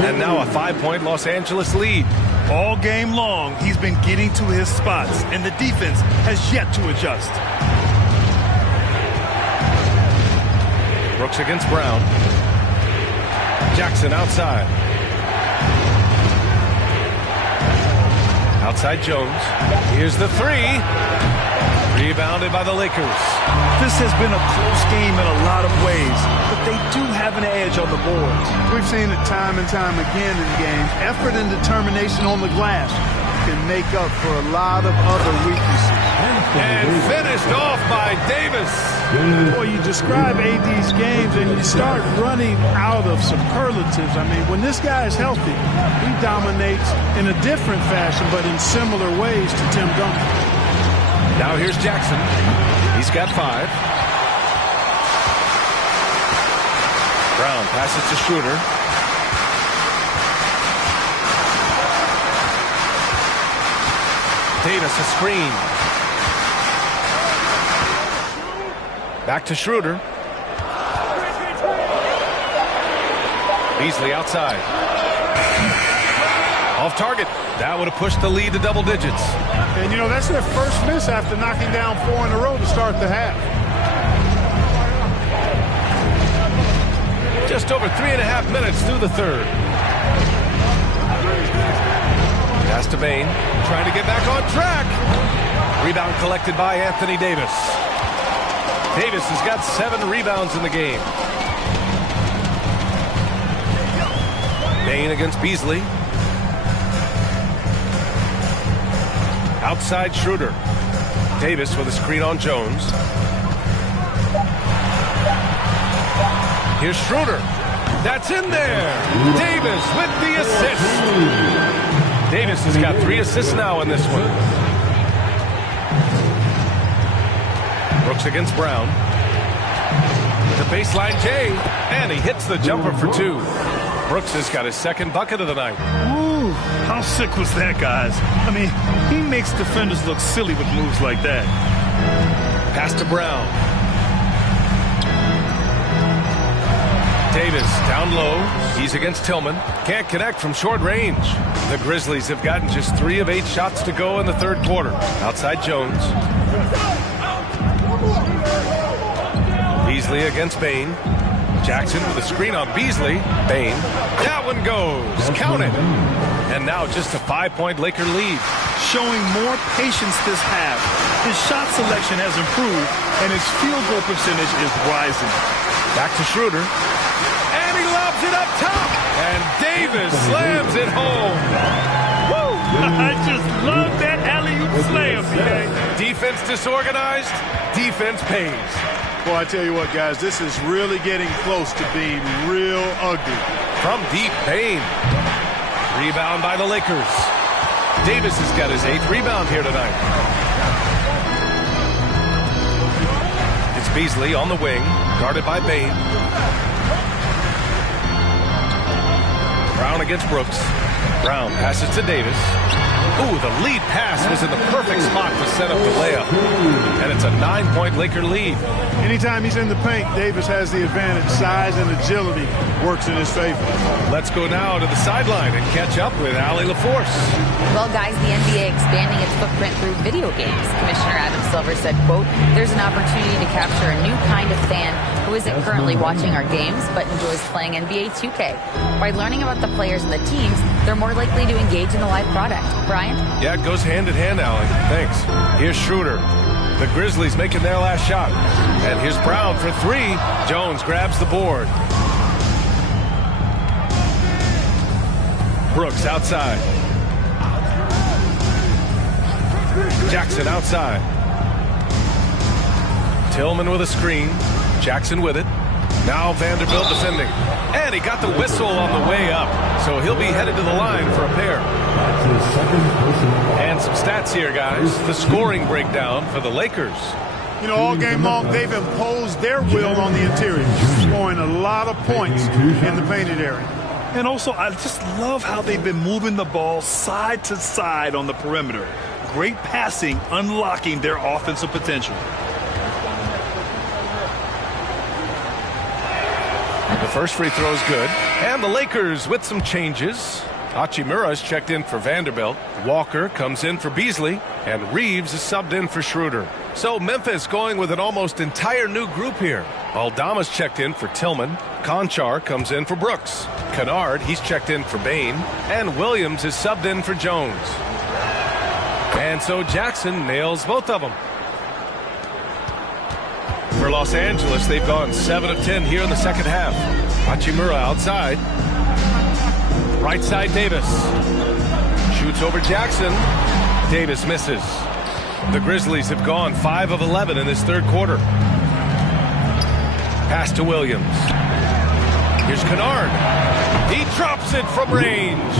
And now a 5-point Los Angeles lead. All game long, he's been getting to his spots, and the defense has yet to adjust. Brooks against Brown. Jackson outside. Outside Jones. Here's the 3. Rebounded by the Lakers. This has been a close game in a lot of ways, but they do have an edge on the boards. We've seen it time and time again in games. Effort and determination on the glass can make up for a lot of other weaknesses. And finished off by Davis. Boy, you describe AD's games and you start running out of superlatives. I mean, when this guy is healthy, he dominates in a different fashion, but in similar ways to Tim Duncan. Now here's Jackson. He's got 5. Brown passes to Schroeder. Davis a screen. Back to Schroeder. Beasley outside. Off target. That would have pushed the lead to double digits. And, you know, that's their first miss after knocking down 4 in a row to start the half. Just over 3.5 minutes through the third. Pass to Bane. Trying to get back on track. Rebound collected by Anthony Davis. Davis has got 7 rebounds in the game. Bane against Beasley. Outside Schroeder. Davis with a screen on Jones. Here's Schroeder. That's in there. Davis with the assist. Davis has got 3 assists now in this one. Brooks against Brown. The baseline J, and he hits the jumper for 2. Brooks has got his second bucket of the night. Ooh, how sick was that, guys? I mean, he makes defenders look silly with moves like that. Pass to Brown. Davis down low. He's against Tillman. Can't connect from short range. The Grizzlies have gotten just 3 of 8 shots to go in the third quarter. Outside Jones. Beasley against Bain. Jackson with a screen on Beasley. Bain. That one goes. Count it. And now just a 5-point Laker lead. Showing more patience this half. His shot selection has improved, and his field goal percentage is rising. Back to Schroeder. And he lobs it up top. And Davis slams it home. Woo! I just love that alley-oop slam, man. Defense disorganized. Defense pays. Boy, I tell you what, guys, this is really getting close to being real ugly. From deep, Bain. Rebound by the Lakers. Davis has got his 8th rebound here tonight. It's Beasley on the wing, guarded by Bain. Brown against Brooks. Brown passes to Davis. Ooh, the lead pass was in the perfect spot to set up the layup. And it's a 9-point Laker lead. Anytime he's in the paint, Davis has the advantage. Size and agility works in his favor. Let's go now to the sideline and catch up with Allie LaForce. Well, guys, the NBA expanding its footprint through video games. Commissioner Adam Silver said, quote, there's an opportunity to capture a new kind of fan who isn't currently watching our games but enjoys playing NBA 2K. By learning about the players and the teams, they're more likely to engage in the live product. Brian? Yeah, it goes hand in hand, Allie. Thanks. Here's Schroeder. The Grizzlies making their last shot. And here's Brown for 3. Jones grabs the board. Brooks outside. Jackson outside. Tillman with a screen. Jackson with it. Now Vanderbilt defending. And he got the whistle on the way up. So he'll be headed to the line for a pair. And some stats here, guys. The scoring breakdown for the Lakers. You know, all game long, they've imposed their will on the interior, scoring a lot of points in the painted area. And also, I just love how they've been moving the ball side to side on the perimeter. Great passing, unlocking their offensive potential. The first free throw is good. And the Lakers with some changes. Hachimura is checked in for Vanderbilt. Walker comes in for Beasley. And Reeves is subbed in for Schroeder. So Memphis going with an almost entire new group here. Aldama's checked in for Tillman. Conchar comes in for Brooks. Kennard, he's checked in for Bain. And Williams is subbed in for Jones. And so Jackson nails both of them. For Los Angeles, they've gone 7 of 10 here in the second half. Hachimura outside. Right side Davis. Shoots over Jackson. Davis misses. The Grizzlies have gone 5 of 11 in this third quarter. Pass to Williams. Here's Kennard. He drops it from range.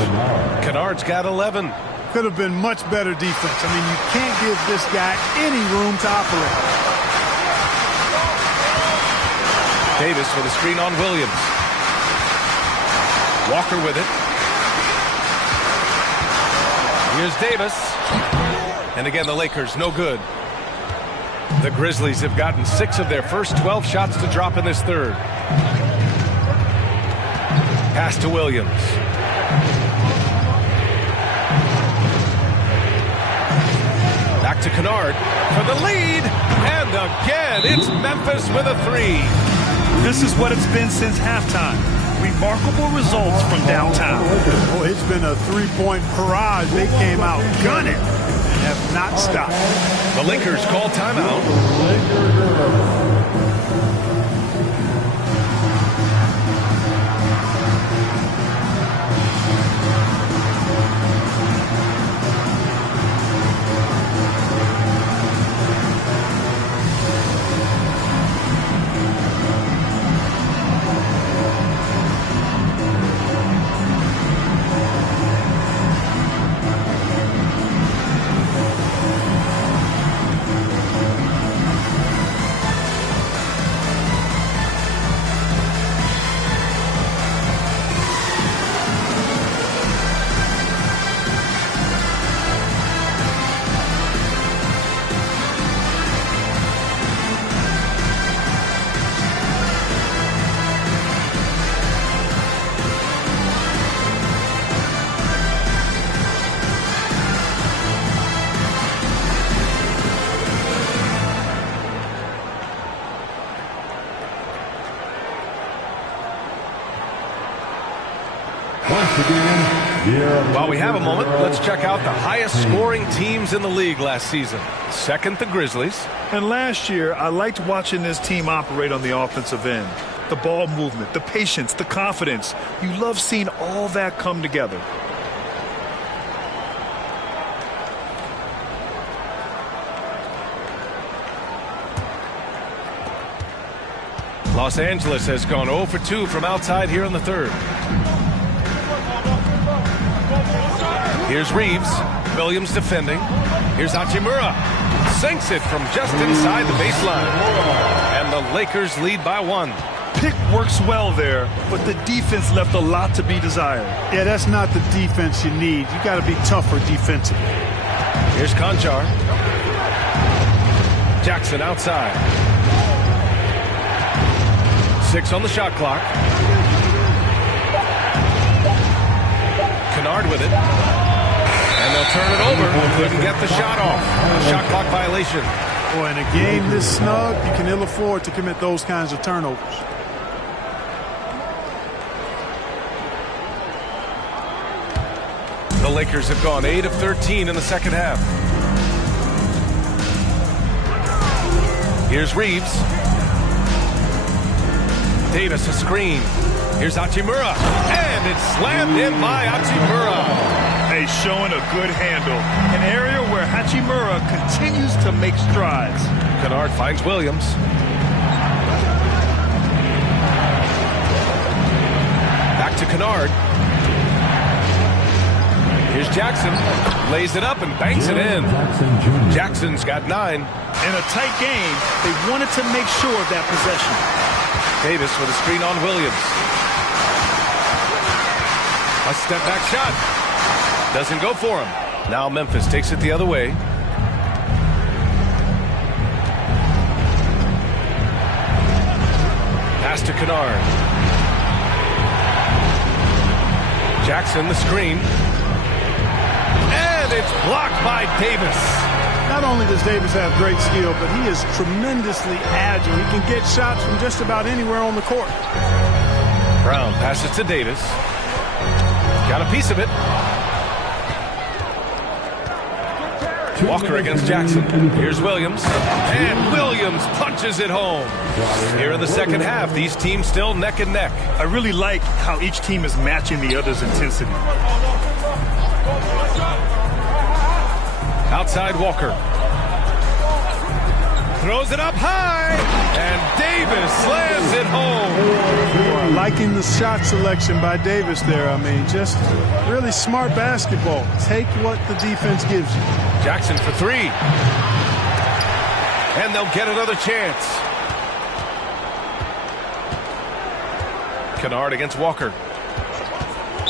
Kennard's got 11. Could have been much better defense. I mean, you can't give this guy any room to operate. Davis with a screen on Williams. Walker with it. Here's Davis. And again, the Lakers, no good. The Grizzlies have gotten 6 of their first 12 shots to drop in this third. Pass to Williams. Back to Kennard for the lead. And again, it's Memphis with a 3. This is what it's been since halftime. Remarkable results from downtown. Oh, it's been a 3-point barrage. They came out gunning and have not stopped. The Lakers call timeout. While we have a moment, let's check out the highest scoring teams in the league last season. Second, the Grizzlies. And last year, I liked watching this team operate on the offensive end. The ball movement, the patience, the confidence. You love seeing all that come together. Los Angeles has gone 0 for 2 from outside here in the third. Here's Reeves. Williams defending. Here's Hachimura. Sinks it from just inside the baseline. And the Lakers lead by 1. Pick works well there, but the defense left a lot to be desired. Yeah, that's not the defense you need. You got to be tougher defensively. Here's Conchar. Jackson outside. 6 on the shot clock. Kennard with it. And they'll turn it over. Couldn't get the shot off. A shot clock violation. Boy, in a game this snug, you can ill afford to commit those kinds of turnovers. The Lakers have gone 8 of 13 in the second half. Here's Reeves. Davis a screen. Here's Hachimura. And it's slammed in by Hachimura. Hey, showing a good handle. An area where Hachimura continues to make strides. Kennard finds Williams. Back to Kennard. Here's Jackson. Lays it up and banks it in. Jackson's got 9. In a tight game, they wanted to make sure of that possession. Davis with a screen on Williams. A step back shot. Doesn't go for him. Now Memphis takes it the other way. Pass to Kennard. Jackson the screen. And it's blocked by Davis. Not only does Davis have great skill, but he is tremendously agile. He can get shots from just about anywhere on the court. Brown passes to Davis. Got a piece of it. Walker against Jackson. Here's Williams. And Williams punches it home. Here in the second half, these teams still neck and neck. I really like how each team is matching the other's intensity. Outside Walker. Throws it up high. And Davis slams it home. Liking the shot selection by Davis there. I mean, just really smart basketball. Take what the defense gives you. Jackson for 3. And they'll get another chance. Kennard against Walker.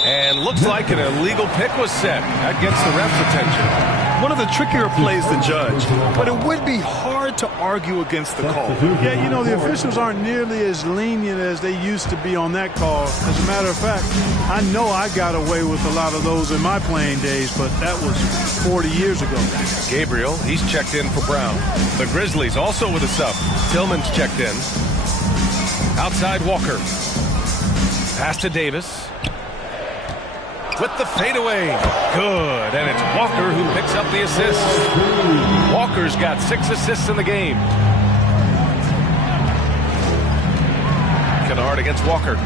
And looks like an illegal pick was set. That gets the ref's attention. One of the trickier plays to judge, but it would be hard to argue against the call. Yeah, you know, the officials aren't nearly as lenient as they used to be on that call. As a matter of fact, I know I got away with a lot of those in my playing days, but that was 40 years ago. Gabriel, he's checked in for Brown. The Grizzlies also with a sub. Tillman's checked in. Outside Walker. Pass to Davis. With the fadeaway. Good. And it's Walker who picks up the assist. Walker's got 6 assists in the game. Kennard against Walker.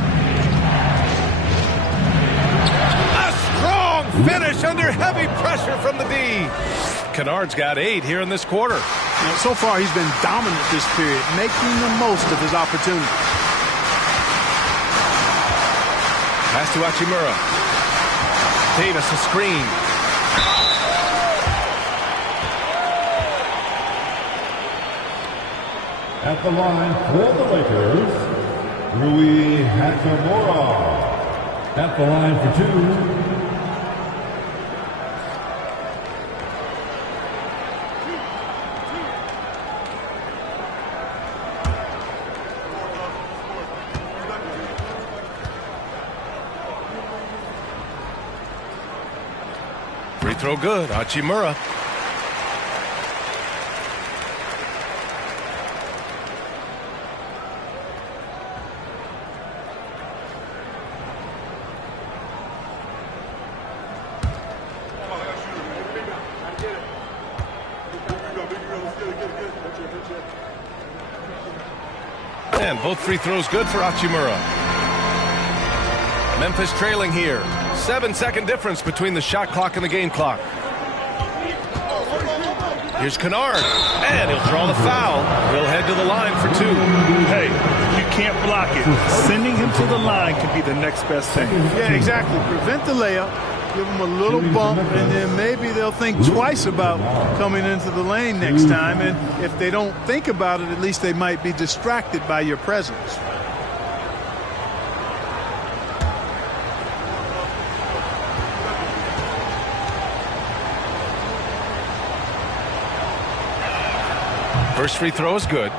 A strong finish under heavy pressure from the D. Kennard's got 8 here in this quarter. Now, so far, he's been dominant this period, making the most of his opportunity. Pass to Hachimura. Davis a screen. At the line for the Lakers, Rui Hachimura. At the line for 2. Free throw good. Hachimura. And both free throws good for Hachimura. Memphis trailing here. 7-second difference between the shot clock and the game clock. Here's Kennard, and he'll draw the foul. He'll head to the line for 2. Hey, you can't block it. Sending him to the line can be the next best thing. Yeah, exactly. Prevent the layup, give them a little bump, and then maybe they'll think twice about coming into the lane next time. And if they don't think about it, at least they might be distracted by your presence. First free throw is good.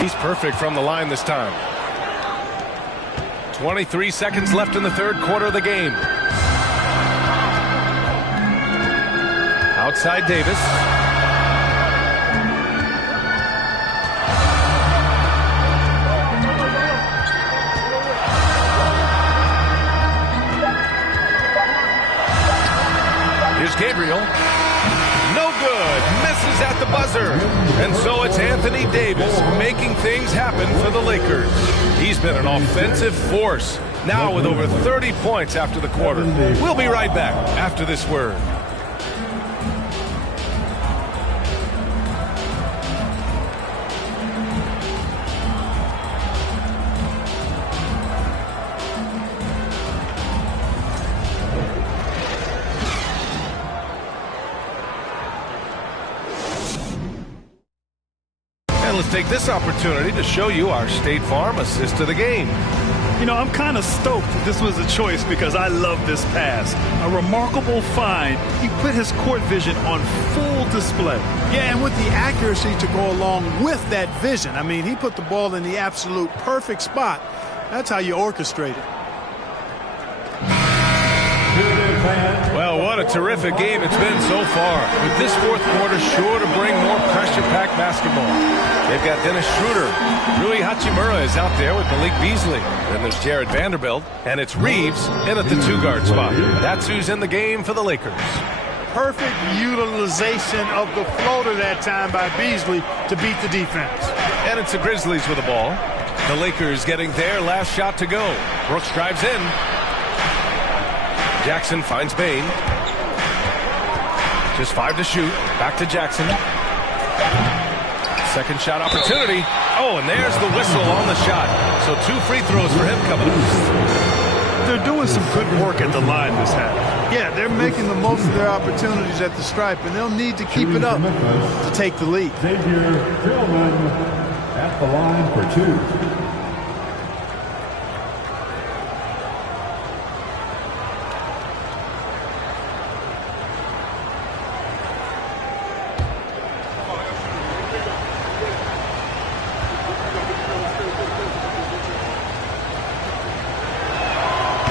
He's perfect from the line this time. 23 seconds left in the third quarter of the game. Outside Davis. Here's Gabriel. No good. Misses at the buzzer. And so it's Anthony Davis making things happen for the Lakers. He's been an offensive force. Now with over 30 points after the quarter. We'll be right back after this word. Let's take this opportunity to show you our State Farm assist to the game. You know, I'm kind of stoked that this was a choice because I love this pass. A remarkable find. He put his court vision on full display. Yeah, and with the accuracy to go along with that vision. I mean, he put the ball in the absolute perfect spot. That's how you orchestrate it. Well, what a terrific game it's been so far. With this fourth quarter sure to bring more pressure-packed basketball. They've got Dennis Schroeder. Rui Hachimura is out there with Malik Beasley. Then there's Jared Vanderbilt. And it's Reeves in at the 2-guard spot. That's who's in the game for the Lakers. Perfect utilization of the floater that time by Beasley to beat the defense. And it's the Grizzlies with the ball. The Lakers getting their last shot to go. Brooks drives in. Jackson finds Bain. Just 5 to shoot. Back to Jackson. Second shot opportunity. Oh, and there's the whistle on the shot. So 2 free throws for him coming up. They're doing some good work at the line this half. Yeah, they're making the most of their opportunities at the stripe, and they'll need to keep it up to take the lead. Xavier Tillman at the line for 2.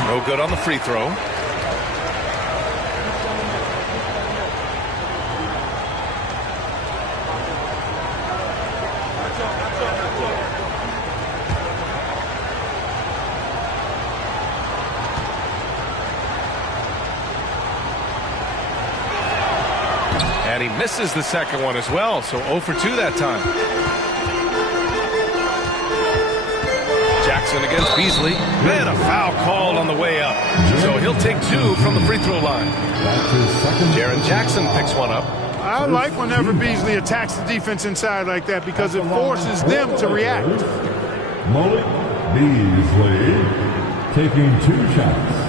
No good on the free throw. And he misses the second one as well, so 0 for 2 that time. Jackson against Beasley. And a foul called on the way up. So he'll take 2 from the free throw line. Jaren Jackson picks one up. I like whenever Beasley attacks the defense inside like that because it forces them to react. Malik Beasley taking 2 shots.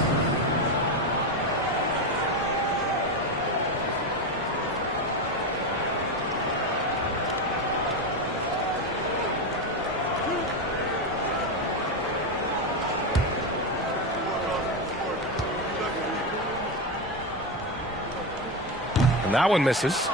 And that one misses.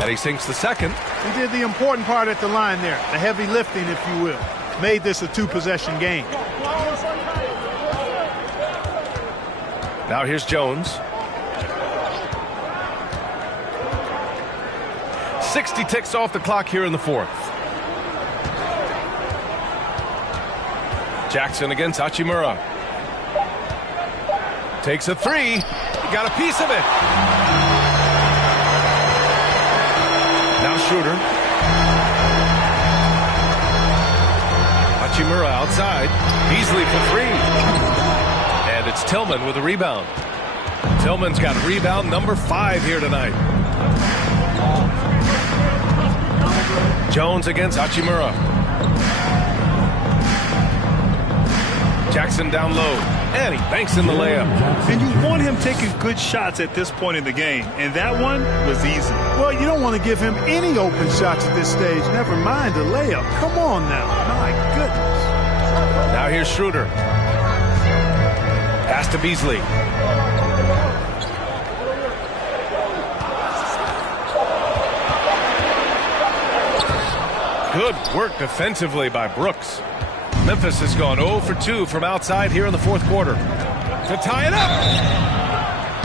And he sinks the second. He did the important part at the line there, the heavy lifting, if you will. Made this a two-possession game. Now here's Jones. 60 ticks off the clock here in the fourth. Jackson against Hachimura. Takes a three. He got a piece of it. Now Schroeder. Hachimura outside. Beasley for three. And it's Tillman with a rebound. Tillman's got rebound number 5 here tonight. Jones against Hachimura. Jackson down low. And he banks in the layup. And you want him taking good shots at this point in the game. And that one was easy. Well, you don't want to give him any open shots at this stage. Never mind the layup. Come on now. My goodness. Now here's Schroeder. Pass to Beasley. Good work defensively by Brooks. Memphis has gone 0 for 2 from outside here in the fourth quarter. To tie it up.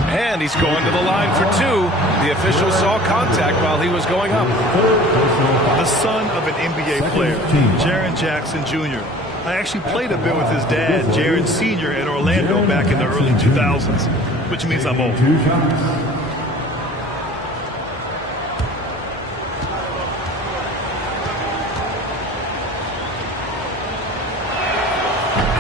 And he's going to the line for 2. The official saw contact while he was going up. The son of an NBA player, Jaren Jackson Jr. I actually played a bit with his dad, Jaren Sr. in Orlando back in the early 2000s, which means I'm old.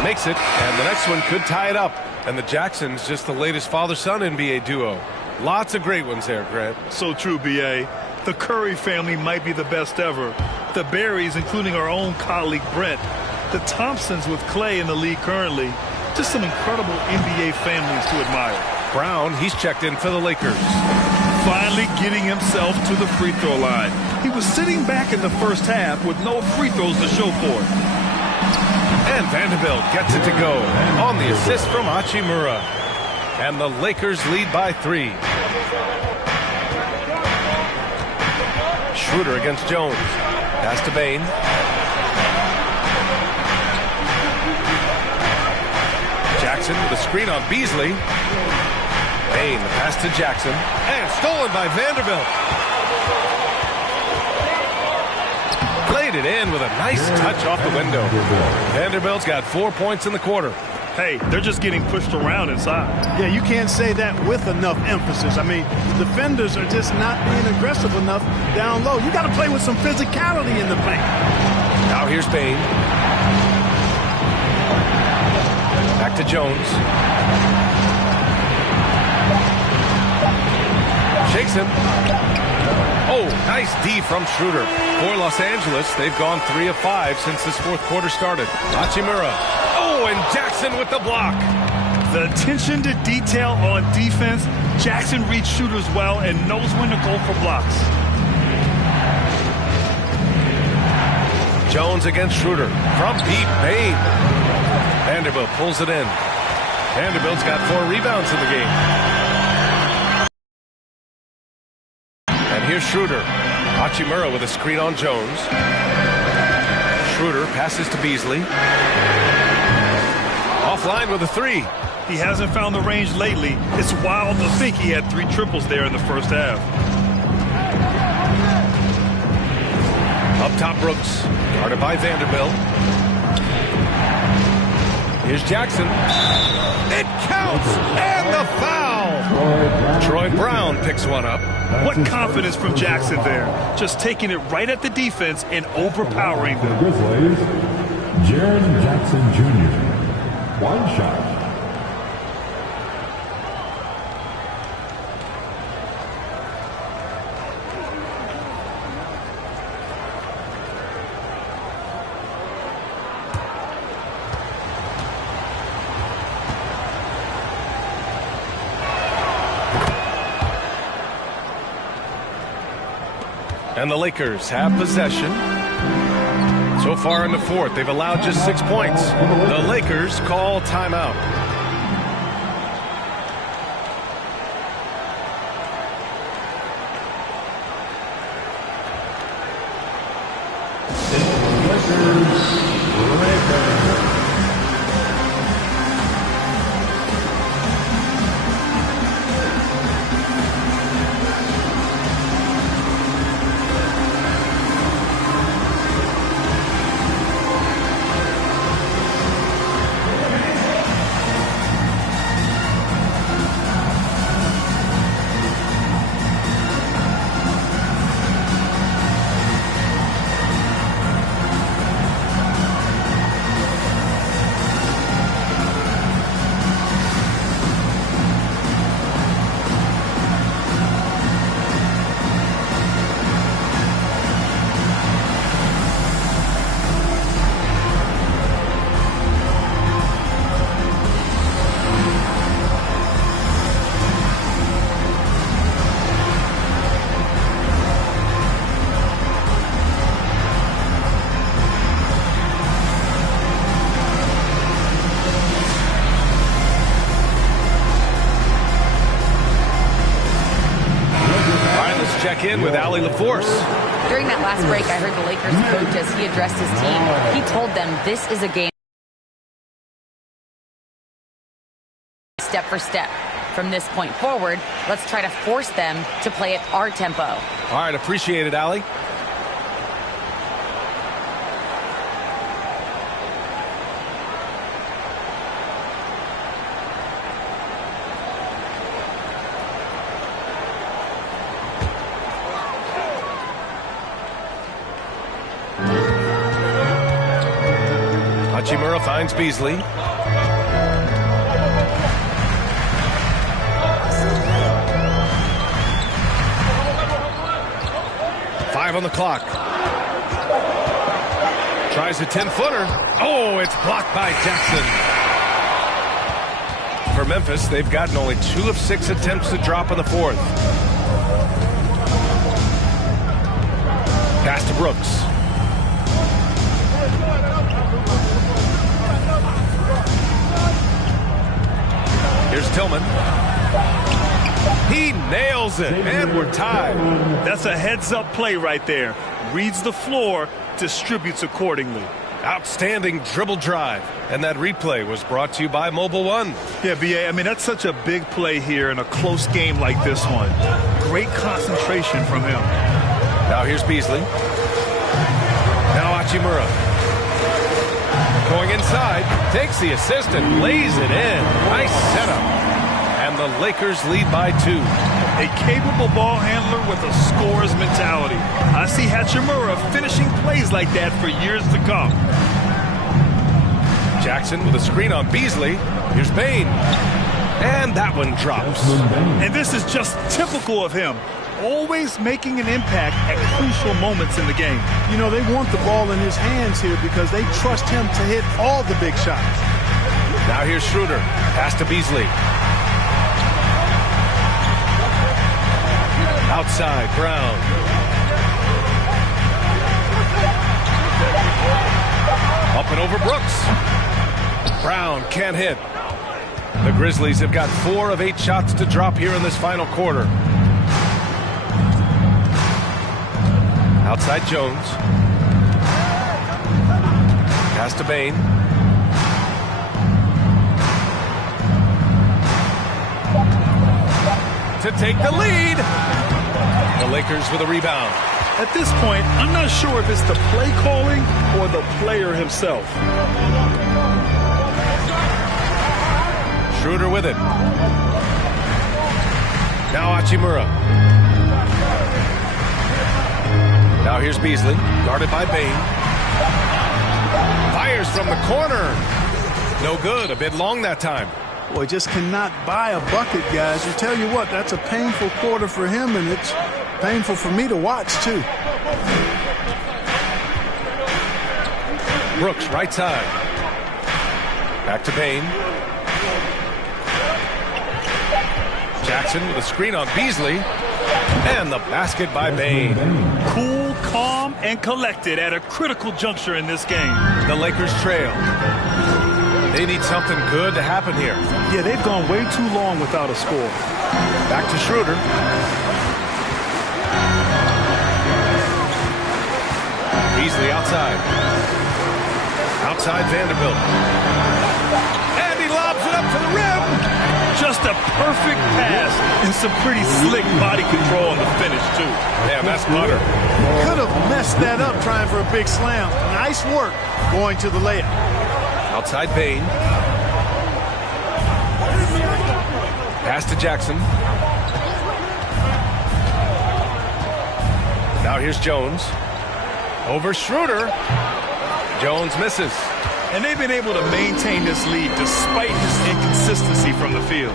Makes it, and the next one could tie it up. And the Jacksons just the latest father-son NBA duo. Lots of great ones there, Grant. So true, B.A. The Curry family might be the best ever. The Berrys, including our own colleague Brent. The Thompsons with Clay in the league currently. Just some incredible NBA families to admire. Brown, he's checked in for the Lakers. Finally getting himself to the free throw line. He was sitting back in the first half with no free throws to show for it. And Vanderbilt gets it to go on the assist from Hachimura. And the Lakers lead by 3. Schroeder against Jones. Pass to Bain. Jackson with a screen on Beasley. Bain, the pass to Jackson. And stolen by Vanderbilt. Played it in with a nice touch off the window. Vanderbilt's got 4 points in the quarter. Hey, they're just getting pushed around inside. Yeah, you can't say that with enough emphasis. I mean, defenders are just not being aggressive enough down low. You got to play with some physicality in the paint. Now here's Bain. Back to Jones. Shakes him. Oh, nice D from Schroeder. For Los Angeles, they've gone 3 of 5 since this fourth quarter started. Hachimura. Oh, and Jackson with the block. The attention to detail on defense. Jackson reads shooters well and knows when to go for blocks. Jones against Schroeder. From deep, Bain. Vanderbilt pulls it in. Vanderbilt's got 4 rebounds in the game. Here's Schroeder. Hachimura with a screen on Jones. Schroeder passes to Beasley. Offline with a 3. He hasn't found the range lately. It's wild to think he had 3 triples there in the first half. Up top, Brooks. Guarded by Vanderbilt. Here's Jackson. It counts! And the foul! Troy Brown picks one up. What confidence from Jackson there. Just taking it right at the defense and overpowering them. Grizzlies, Jaren Jackson Jr. 1 shot. And the Lakers have possession. So far in the fourth, they've allowed just 6 points. The Lakers call timeout. Lakers. Check in with Allie LaForce. During that last break, I heard the Lakers coach as he addressed his team. He told them this is a game step for step. From this point forward, let's try to force them to play at our tempo. All right, appreciate it, Allie. Hachimura finds Beasley. Five on the clock. Tries a 10-footer. Oh, it's blocked by Jackson. For Memphis, they've gotten only 2 of 6 attempts to drop in the fourth. Pass to Brooks. Here's Tillman. He nails it, and we're tied. That's a heads-up play right there. Reads the floor, distributes accordingly. Outstanding dribble drive. And that replay was brought to you by Mobile One. Yeah, B.A., I mean, that's such a big play here in a close game like this one. Great concentration from him. Now here's Beasley. Now Hachimura. Going inside, takes the assist and lays it in. Nice setup. And the Lakers lead by 2. A capable ball handler with a scorer's mentality. I see Hachimura finishing plays like that for years to come. Jackson with a screen on Beasley. Here's Bain. And that one drops. And this is just typical of him. Always making an impact at crucial moments in the game. You know, they want the ball in his hands here because they trust him to hit all the big shots. Now here's Schroeder. Pass to Beasley. Outside, Brown. Up and over Brooks. Brown can't hit. The Grizzlies have got 4 of 8 shots to drop here in this final quarter. Outside Jones. Pass to Bain. To take the lead. The Lakers with a rebound. At this point, I'm not sure if it's the play calling or the player himself. Schroeder with it. Now Hachimura. Now here's Beasley, guarded by Bain. Fires from the corner. No good, a bit long that time. Boy, just cannot buy a bucket, guys. I tell you what, that's a painful quarter for him, and it's painful for me to watch, too. Brooks, right side. Back to Bain. Jackson with a screen on Beasley. And the basket by Bain. Cool, calm, and collected at a critical juncture in this game. The Lakers trail. They need something good to happen here. Yeah, they've gone way too long without a score. Back to Schroeder. Beasley outside. outside Vanderbilt. And he lobs it up to the rim. Just a perfect pass and some pretty slick body control on the finish, too. Yeah, that's butter. Could have messed that up trying for a big slam. Nice work going to the layup. Outside Bain. Pass to Jackson. Now here's Jones. Over Schroeder. Jones misses. And they've been able to maintain this lead despite his inconsistency from the field.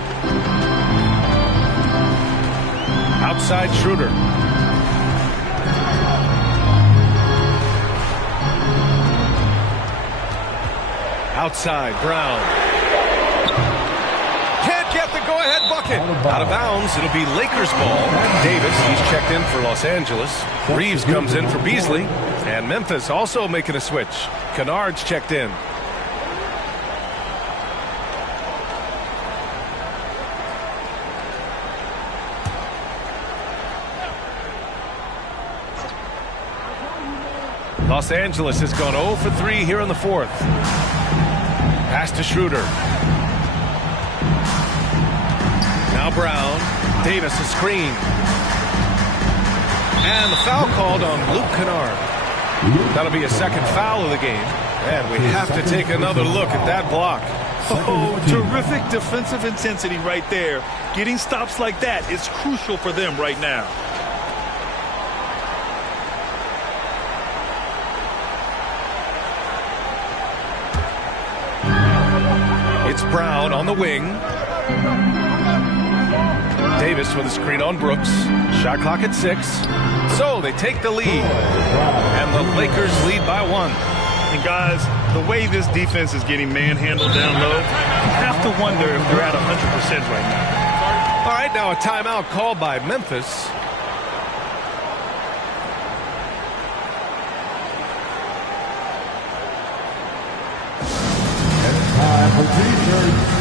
Outside Schroeder. Outside Brown. Can't get the go-ahead bucket. Out of bounds. It'll be Lakers ball. Davis, he's checked in for Los Angeles. Reeves comes in for Beasley. And Memphis also making a switch. Kennard's checked in. Los Angeles has gone 0 for 3 here in the fourth. Pass to Schroeder. Now Brown. Davis a screen. And the foul called on Luke Kennard. That'll be a second foul of the game. And we have to take another look at that block. Oh, terrific defensive intensity right there. Getting stops like that is crucial for them right now. It's Brown on the wing. Davis with a screen on Brooks. Shot clock at 6. So they take the lead. And the Lakers lead by 1. And guys, the way this defense is getting manhandled down low, you have to wonder if they're at 100% right now. All right, now a timeout called by Memphis. Time for T-shirts.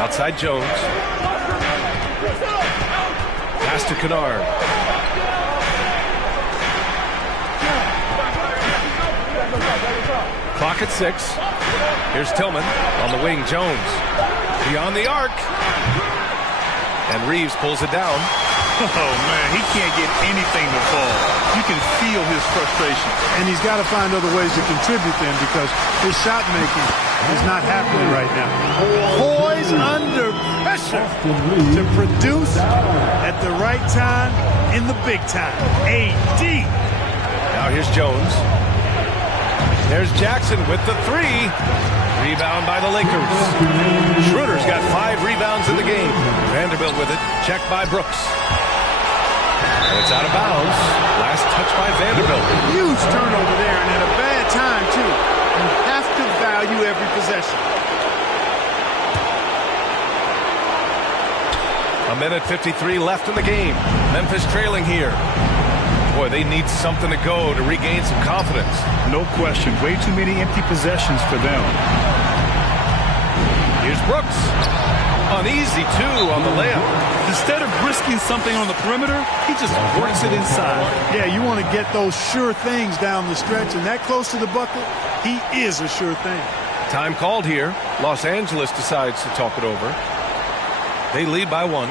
Outside Jones. Pass to Kennard. Clock at 6. Here's Tillman on the wing. Jones beyond the arc. And Reeves pulls it down. Oh, man, he can't get anything to fall. You can feel his frustration. And he's got to find other ways to contribute then because his shot making is not happening right now. Poised under pressure to produce at the right time in the big time. AD. Now here's Jones. There's Jackson with the 3. Rebound by the Lakers. Schroeder's got 5 rebounds in the game. Vanderbilt with it. Checked by Brooks. And it's out of bounds. Last touch by Vanderbilt. Huge turnover there and at a bad time, too. You have to value every possession. minute 53 left in the game. Memphis trailing here. Boy, they need something to go to regain some confidence. No question. Way too many empty possessions for them. Here's Brooks. Uneasy, too, on the layup. Instead of risking something on the perimeter, he just works it inside. Yeah, you want to get those sure things down the stretch, and that close to the bucket, he is a sure thing. Time called here. Los Angeles decides to talk it over. They lead by 1.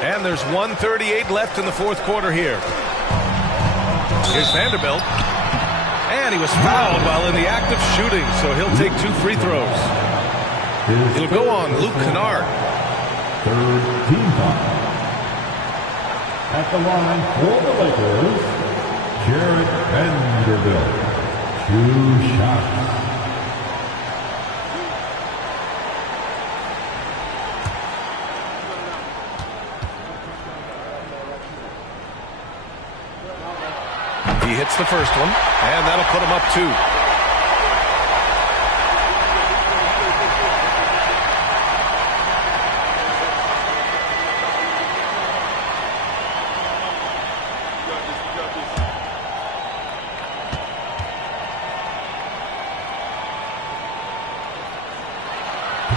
And there's 1:38 left in the fourth quarter here. Here's Vanderbilt. And he was fouled while in the act of shooting, so he'll take 2 free throws. It'll go on Luke Kennard. Third team foul. At the line for the Lakers, Jared Vanderbilt. 2 shots. He hits the first one, and that'll put him up 2.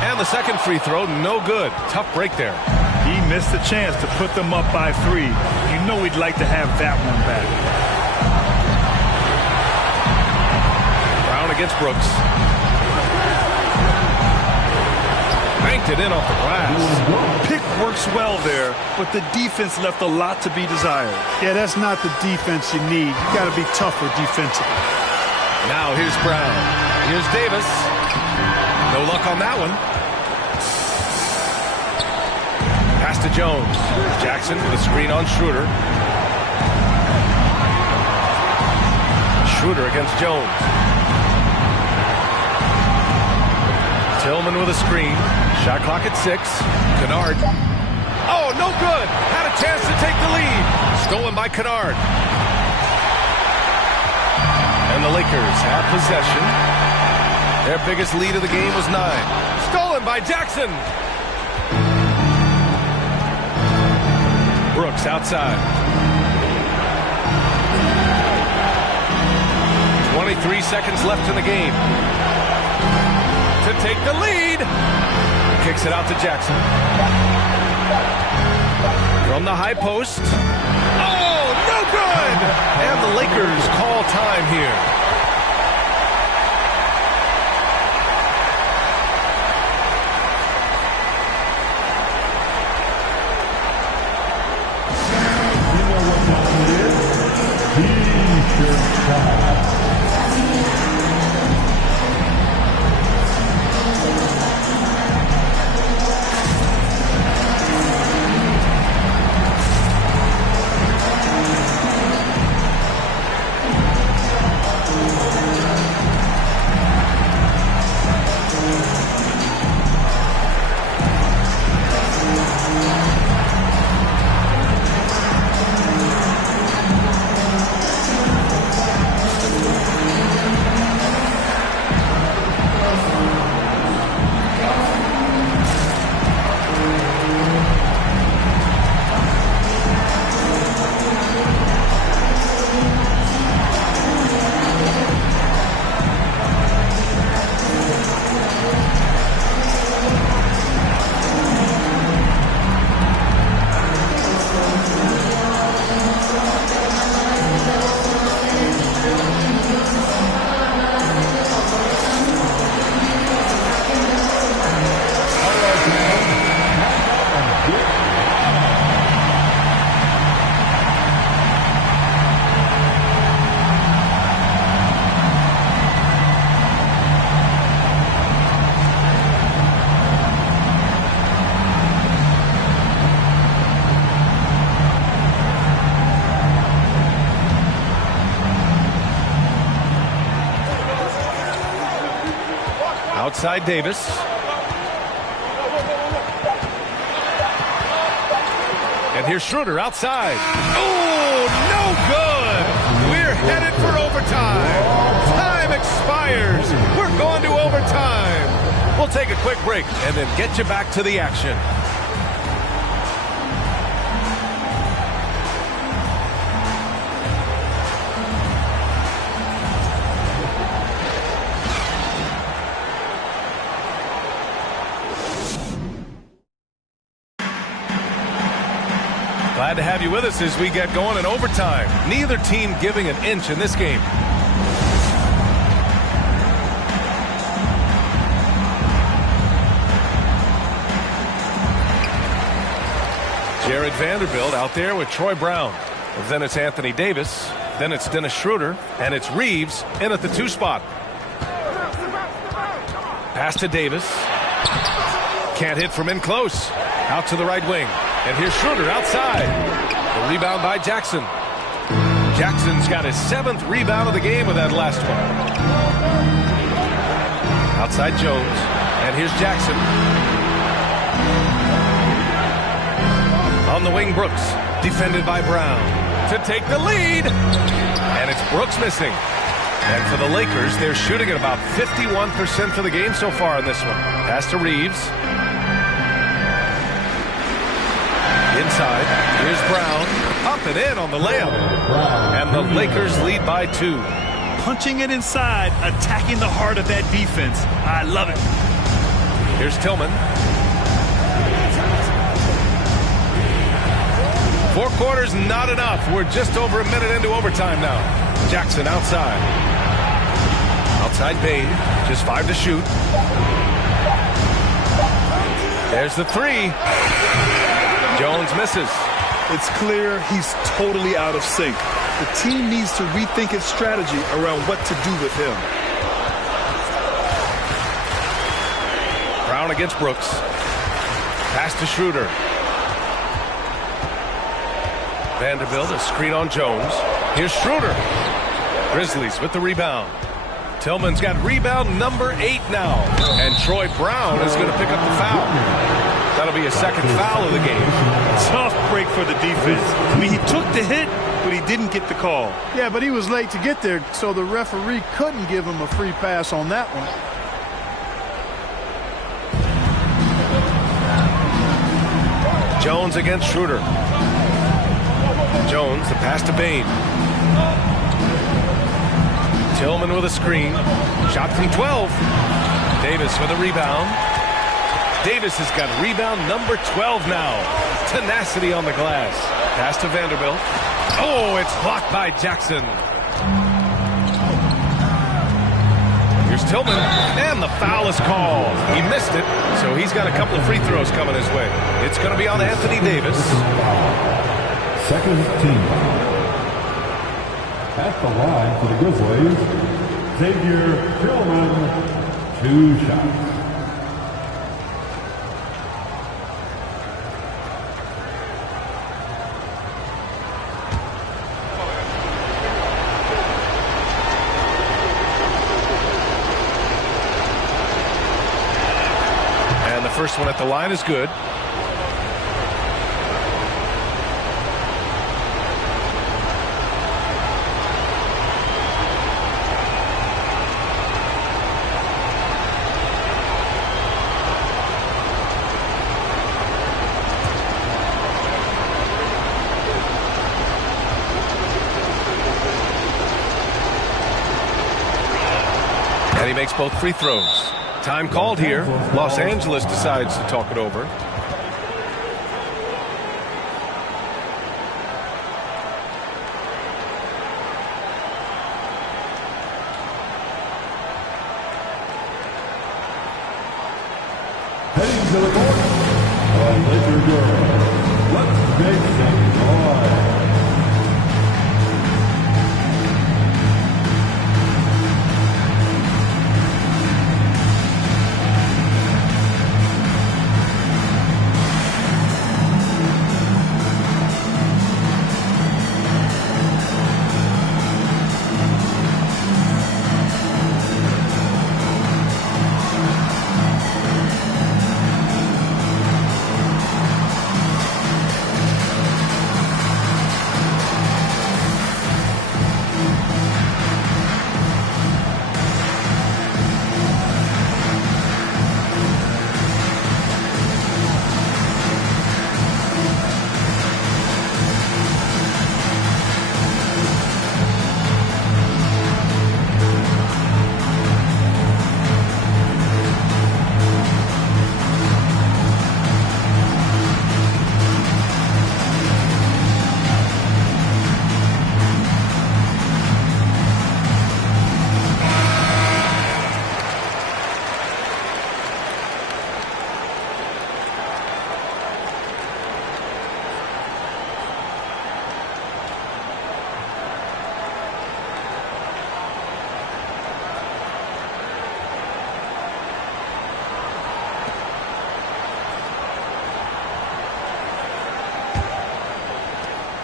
And the second free throw, no good. Tough break there. He missed the chance to put them up by 3. You know he'd like to have that one back. Against Brooks. Banked it in off the glass. Pick works well there, but the defense left a lot to be desired. Yeah, that's not the defense you need. You got to be tougher defensively. Now here's Brown. Here's Davis. No luck on that one. Pass to Jones. Jackson with a screen on Schroeder. Schroeder against Jones. Tillman with a screen. Shot clock at 6. Kennard. Oh, no good. Had a chance to take the lead. Stolen by Kennard. And the Lakers have possession. Their biggest lead of the game was 9. Stolen by Jackson. Brooks outside. 23 seconds left in the game. To take the lead. Kicks it out to Jackson. From the high post. Oh, no good! And the Lakers call time here. You know what time it is? T-shirt time. outside Davis. And here's Schroeder outside. Oh, no good. We're headed for overtime. Time expires. We're going to overtime. We'll take a quick break and then get you back to the action. Glad to have you with us as we get going in overtime. Neither team giving an inch in this game. Jared Vanderbilt out there with Troy Brown. Then it's Anthony Davis. Then it's Dennis Schroeder. And it's Reeves in at the 2 spot. Pass to Davis. Can't hit from in close. Out to the right wing. And here's Schroeder outside. The rebound by Jackson. Jackson's got his 7th rebound of the game with that last one. Outside Jones. And here's Jackson. On the wing, Brooks. Defended by Brown. To take the lead. And it's Brooks missing. And for the Lakers, they're shooting at about 51% for the game so far in this one. Pass to Reeves. Inside, here's Brown, up and in on the layup, and the Lakers lead by 2. Punching it inside, attacking the heart of that defense. I love it. Here's Tillman. 4 quarters, not enough. We're just over a minute into overtime now. Jackson outside. Outside Bain, just 5 to shoot. There's the 3. Jones misses. It's clear he's totally out of sync. The team needs to rethink its strategy around what to do with him. Brown against Brooks. Pass to Schroeder. Vanderbilt, a screen on Jones. Here's Schroeder. Grizzlies with the rebound. Tillman's got rebound number 8 now. And Troy Brown is going to pick up the foul. That'll be a 2nd foul of the game. Tough break for the defense. I mean, he took the hit, but he didn't get the call. Yeah, but he was late to get there, so the referee couldn't give him a free pass on that one. Jones against Schroeder. Jones, the pass to Bain. Tillman with a screen. Shot from 12. Davis with a rebound. Davis has got rebound number 12 now. Tenacity on the glass. Pass to Vanderbilt. Oh, it's blocked by Jackson. Here's Tillman, and the foul is called. He missed it, so he's got a couple of free throws coming his way. It's going to be on Anthony Davis. Second team. At the line for the Grizzlies, Xavier Tillman, 2 shots. First one at the line is good. And he makes both free throws. Time called here. Los Angeles decides to talk it over. Heading to the court, the Laker girls. Let's make some noise.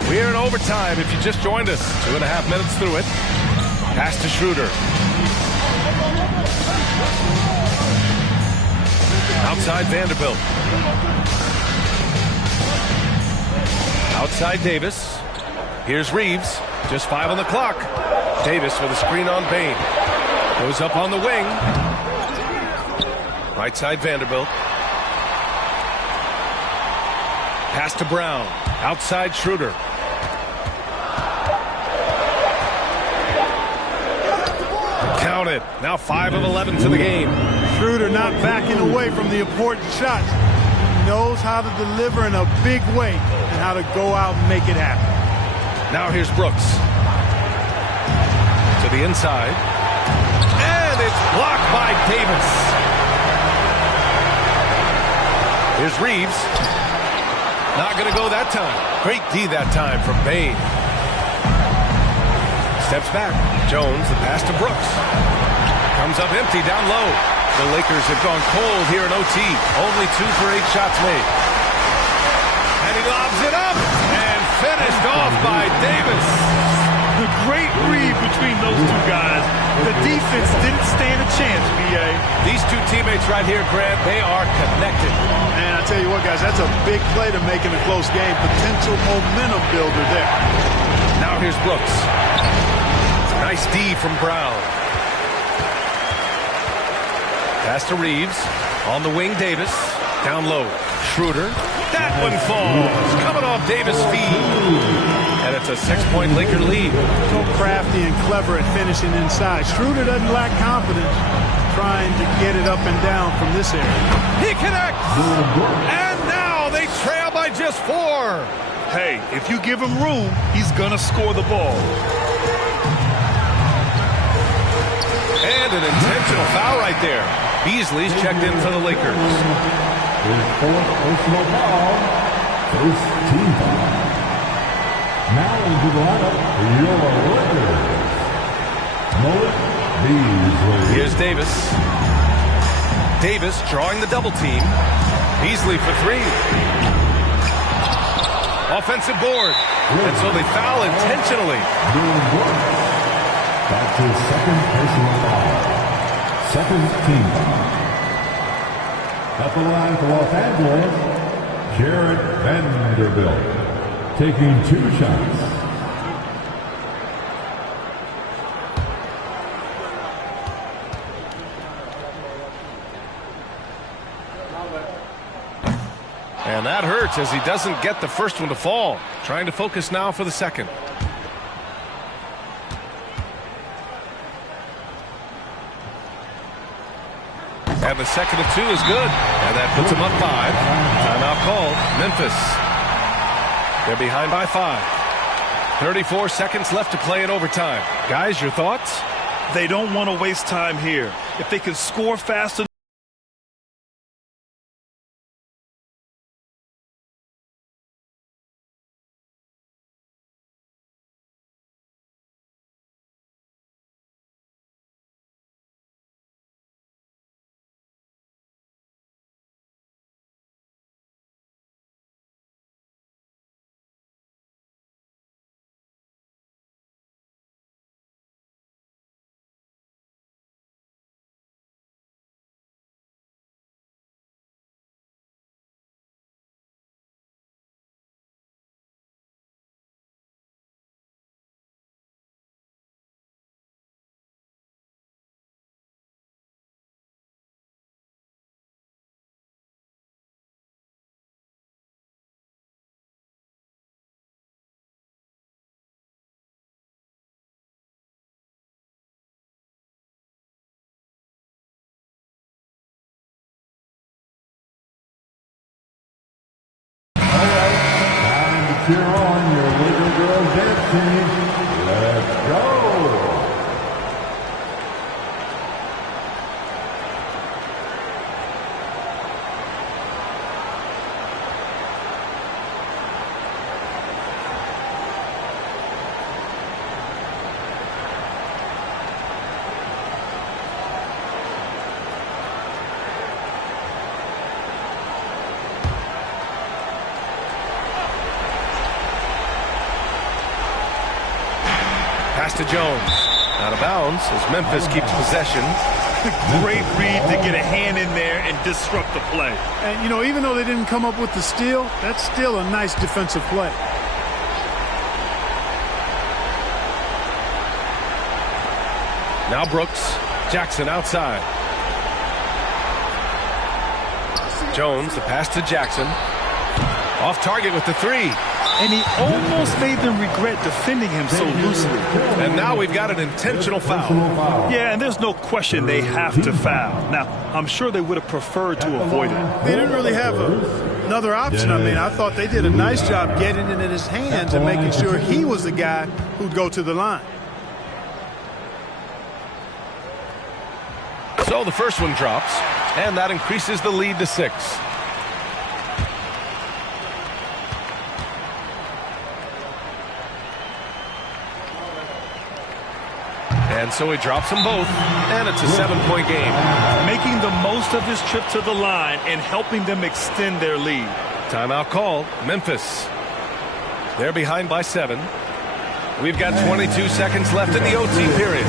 We're in overtime if you just joined us. 2.5 minutes through it. Pass to Schroeder. Outside Vanderbilt. Outside Davis. Here's Reeves. Just 5 on the clock. Davis with a screen on Bain. Goes up on the wing. Right side Vanderbilt. Pass to Brown. Outside Schroeder. Count it. Now 5 of 11 for the game. Schroeder not backing away from the important shots. He knows how to deliver in a big way and how to go out and make it happen. Now here's Brooks. To the inside. And it's blocked by Davis. Here's Reeves. Not going to go that time. Great D that time from Bain. Steps back. Jones, the pass to Brooks. Comes up empty down low. The Lakers have gone cold here in OT. Only 2 for 8 shots made. And he lobs it up. And finished off by Davis. The great read between those two guys. The defense didn't stand a chance, B.A. These two teammates right here, Grant, they are connected. And I tell you what, guys, that's a big play to make in a close game. Potential momentum builder there. Now here's Brooks. Nice D from Brown. Pass to Reeves. On the wing, Davis. Down low. Schroeder. That one falls. Coming off Davis' feed. And it's a 6-point Laker lead. So crafty and clever at finishing inside. Schroeder doesn't lack confidence trying to get it up and down from this area. He connects. And now they trail by just 4. Hey, if you give him room, he's going to score the ball. And an intentional foul right there. Beasley's checked in for the Lakers. His 4th personal foul. First team foul. Now into the lineup for your Lakers. Beasley. Here's Davis. Davis drawing the double team. Beasley for 3. Offensive board. And so they foul intentionally. That's his 2nd personal foul. 2nd team foul. At the line for Los Angeles, Jarrett Vanderbilt. Taking 2 shots. And that hurts as he doesn't get the first one to fall. Trying to focus now for the second. And the second of 2 is good. And that puts him up 5. Timeout called. Memphis. They're behind by 5. 34 seconds left to play in overtime. Guys, your thoughts? They don't want to waste time here. If they can score fast enough. Cheer on your little girls dance team. Let's go. Pass to Jones. Out of bounds as Memphis keeps possession. Great read to get a hand in there and disrupt the play. And, you know, even though they didn't come up with the steal, that's still a nice defensive play. Now Brooks. Jackson outside. Jones, the pass to Jackson. Off target with the three. And he almost made them regret defending him so loosely. And now we've got an intentional foul. Yeah, and there's no question they have to foul. Now, I'm sure they would have preferred to avoid it. They didn't really have another option. I mean, I thought they did a nice job getting it in his hands and making sure he was the guy who'd go to the line. So the first one drops, and that increases the lead to 6. And so he drops them both, and it's a 7-point game. Making the most of this trip to the line and helping them extend their lead. Timeout called. Memphis. They're behind by 7. We've got 22 seconds left in the OT period.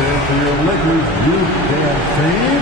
For your Lakers youth dance team.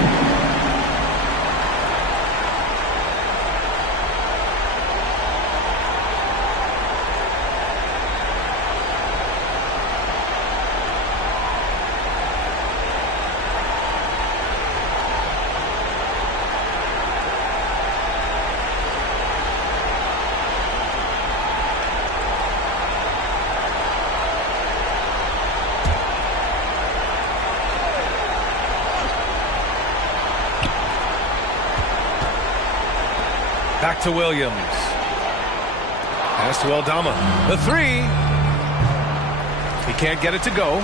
Back to Williams. Pass to Aldama. The three. He can't get it to go.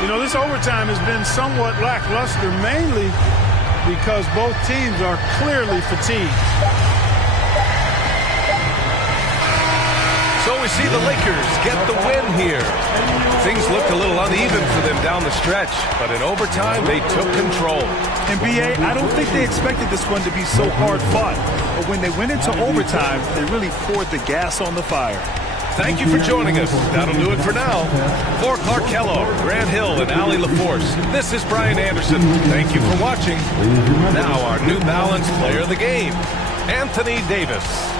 You know, this overtime has been somewhat lackluster, mainly because both teams are clearly fatigued. So we see the Lakers get the win here. Things looked a little uneven for them down the stretch, but in overtime they took control. And B.A., I don't think they expected this one to be so hard-fought. But when they went into overtime, they really poured the gas on the fire. Thank you for joining us. That'll do it for now. For Clark Kellogg, Grant Hill, and Allie LaForce, this is Brian Anderson. Thank you for watching. Now our New Balance player of the game, Anthony Davis.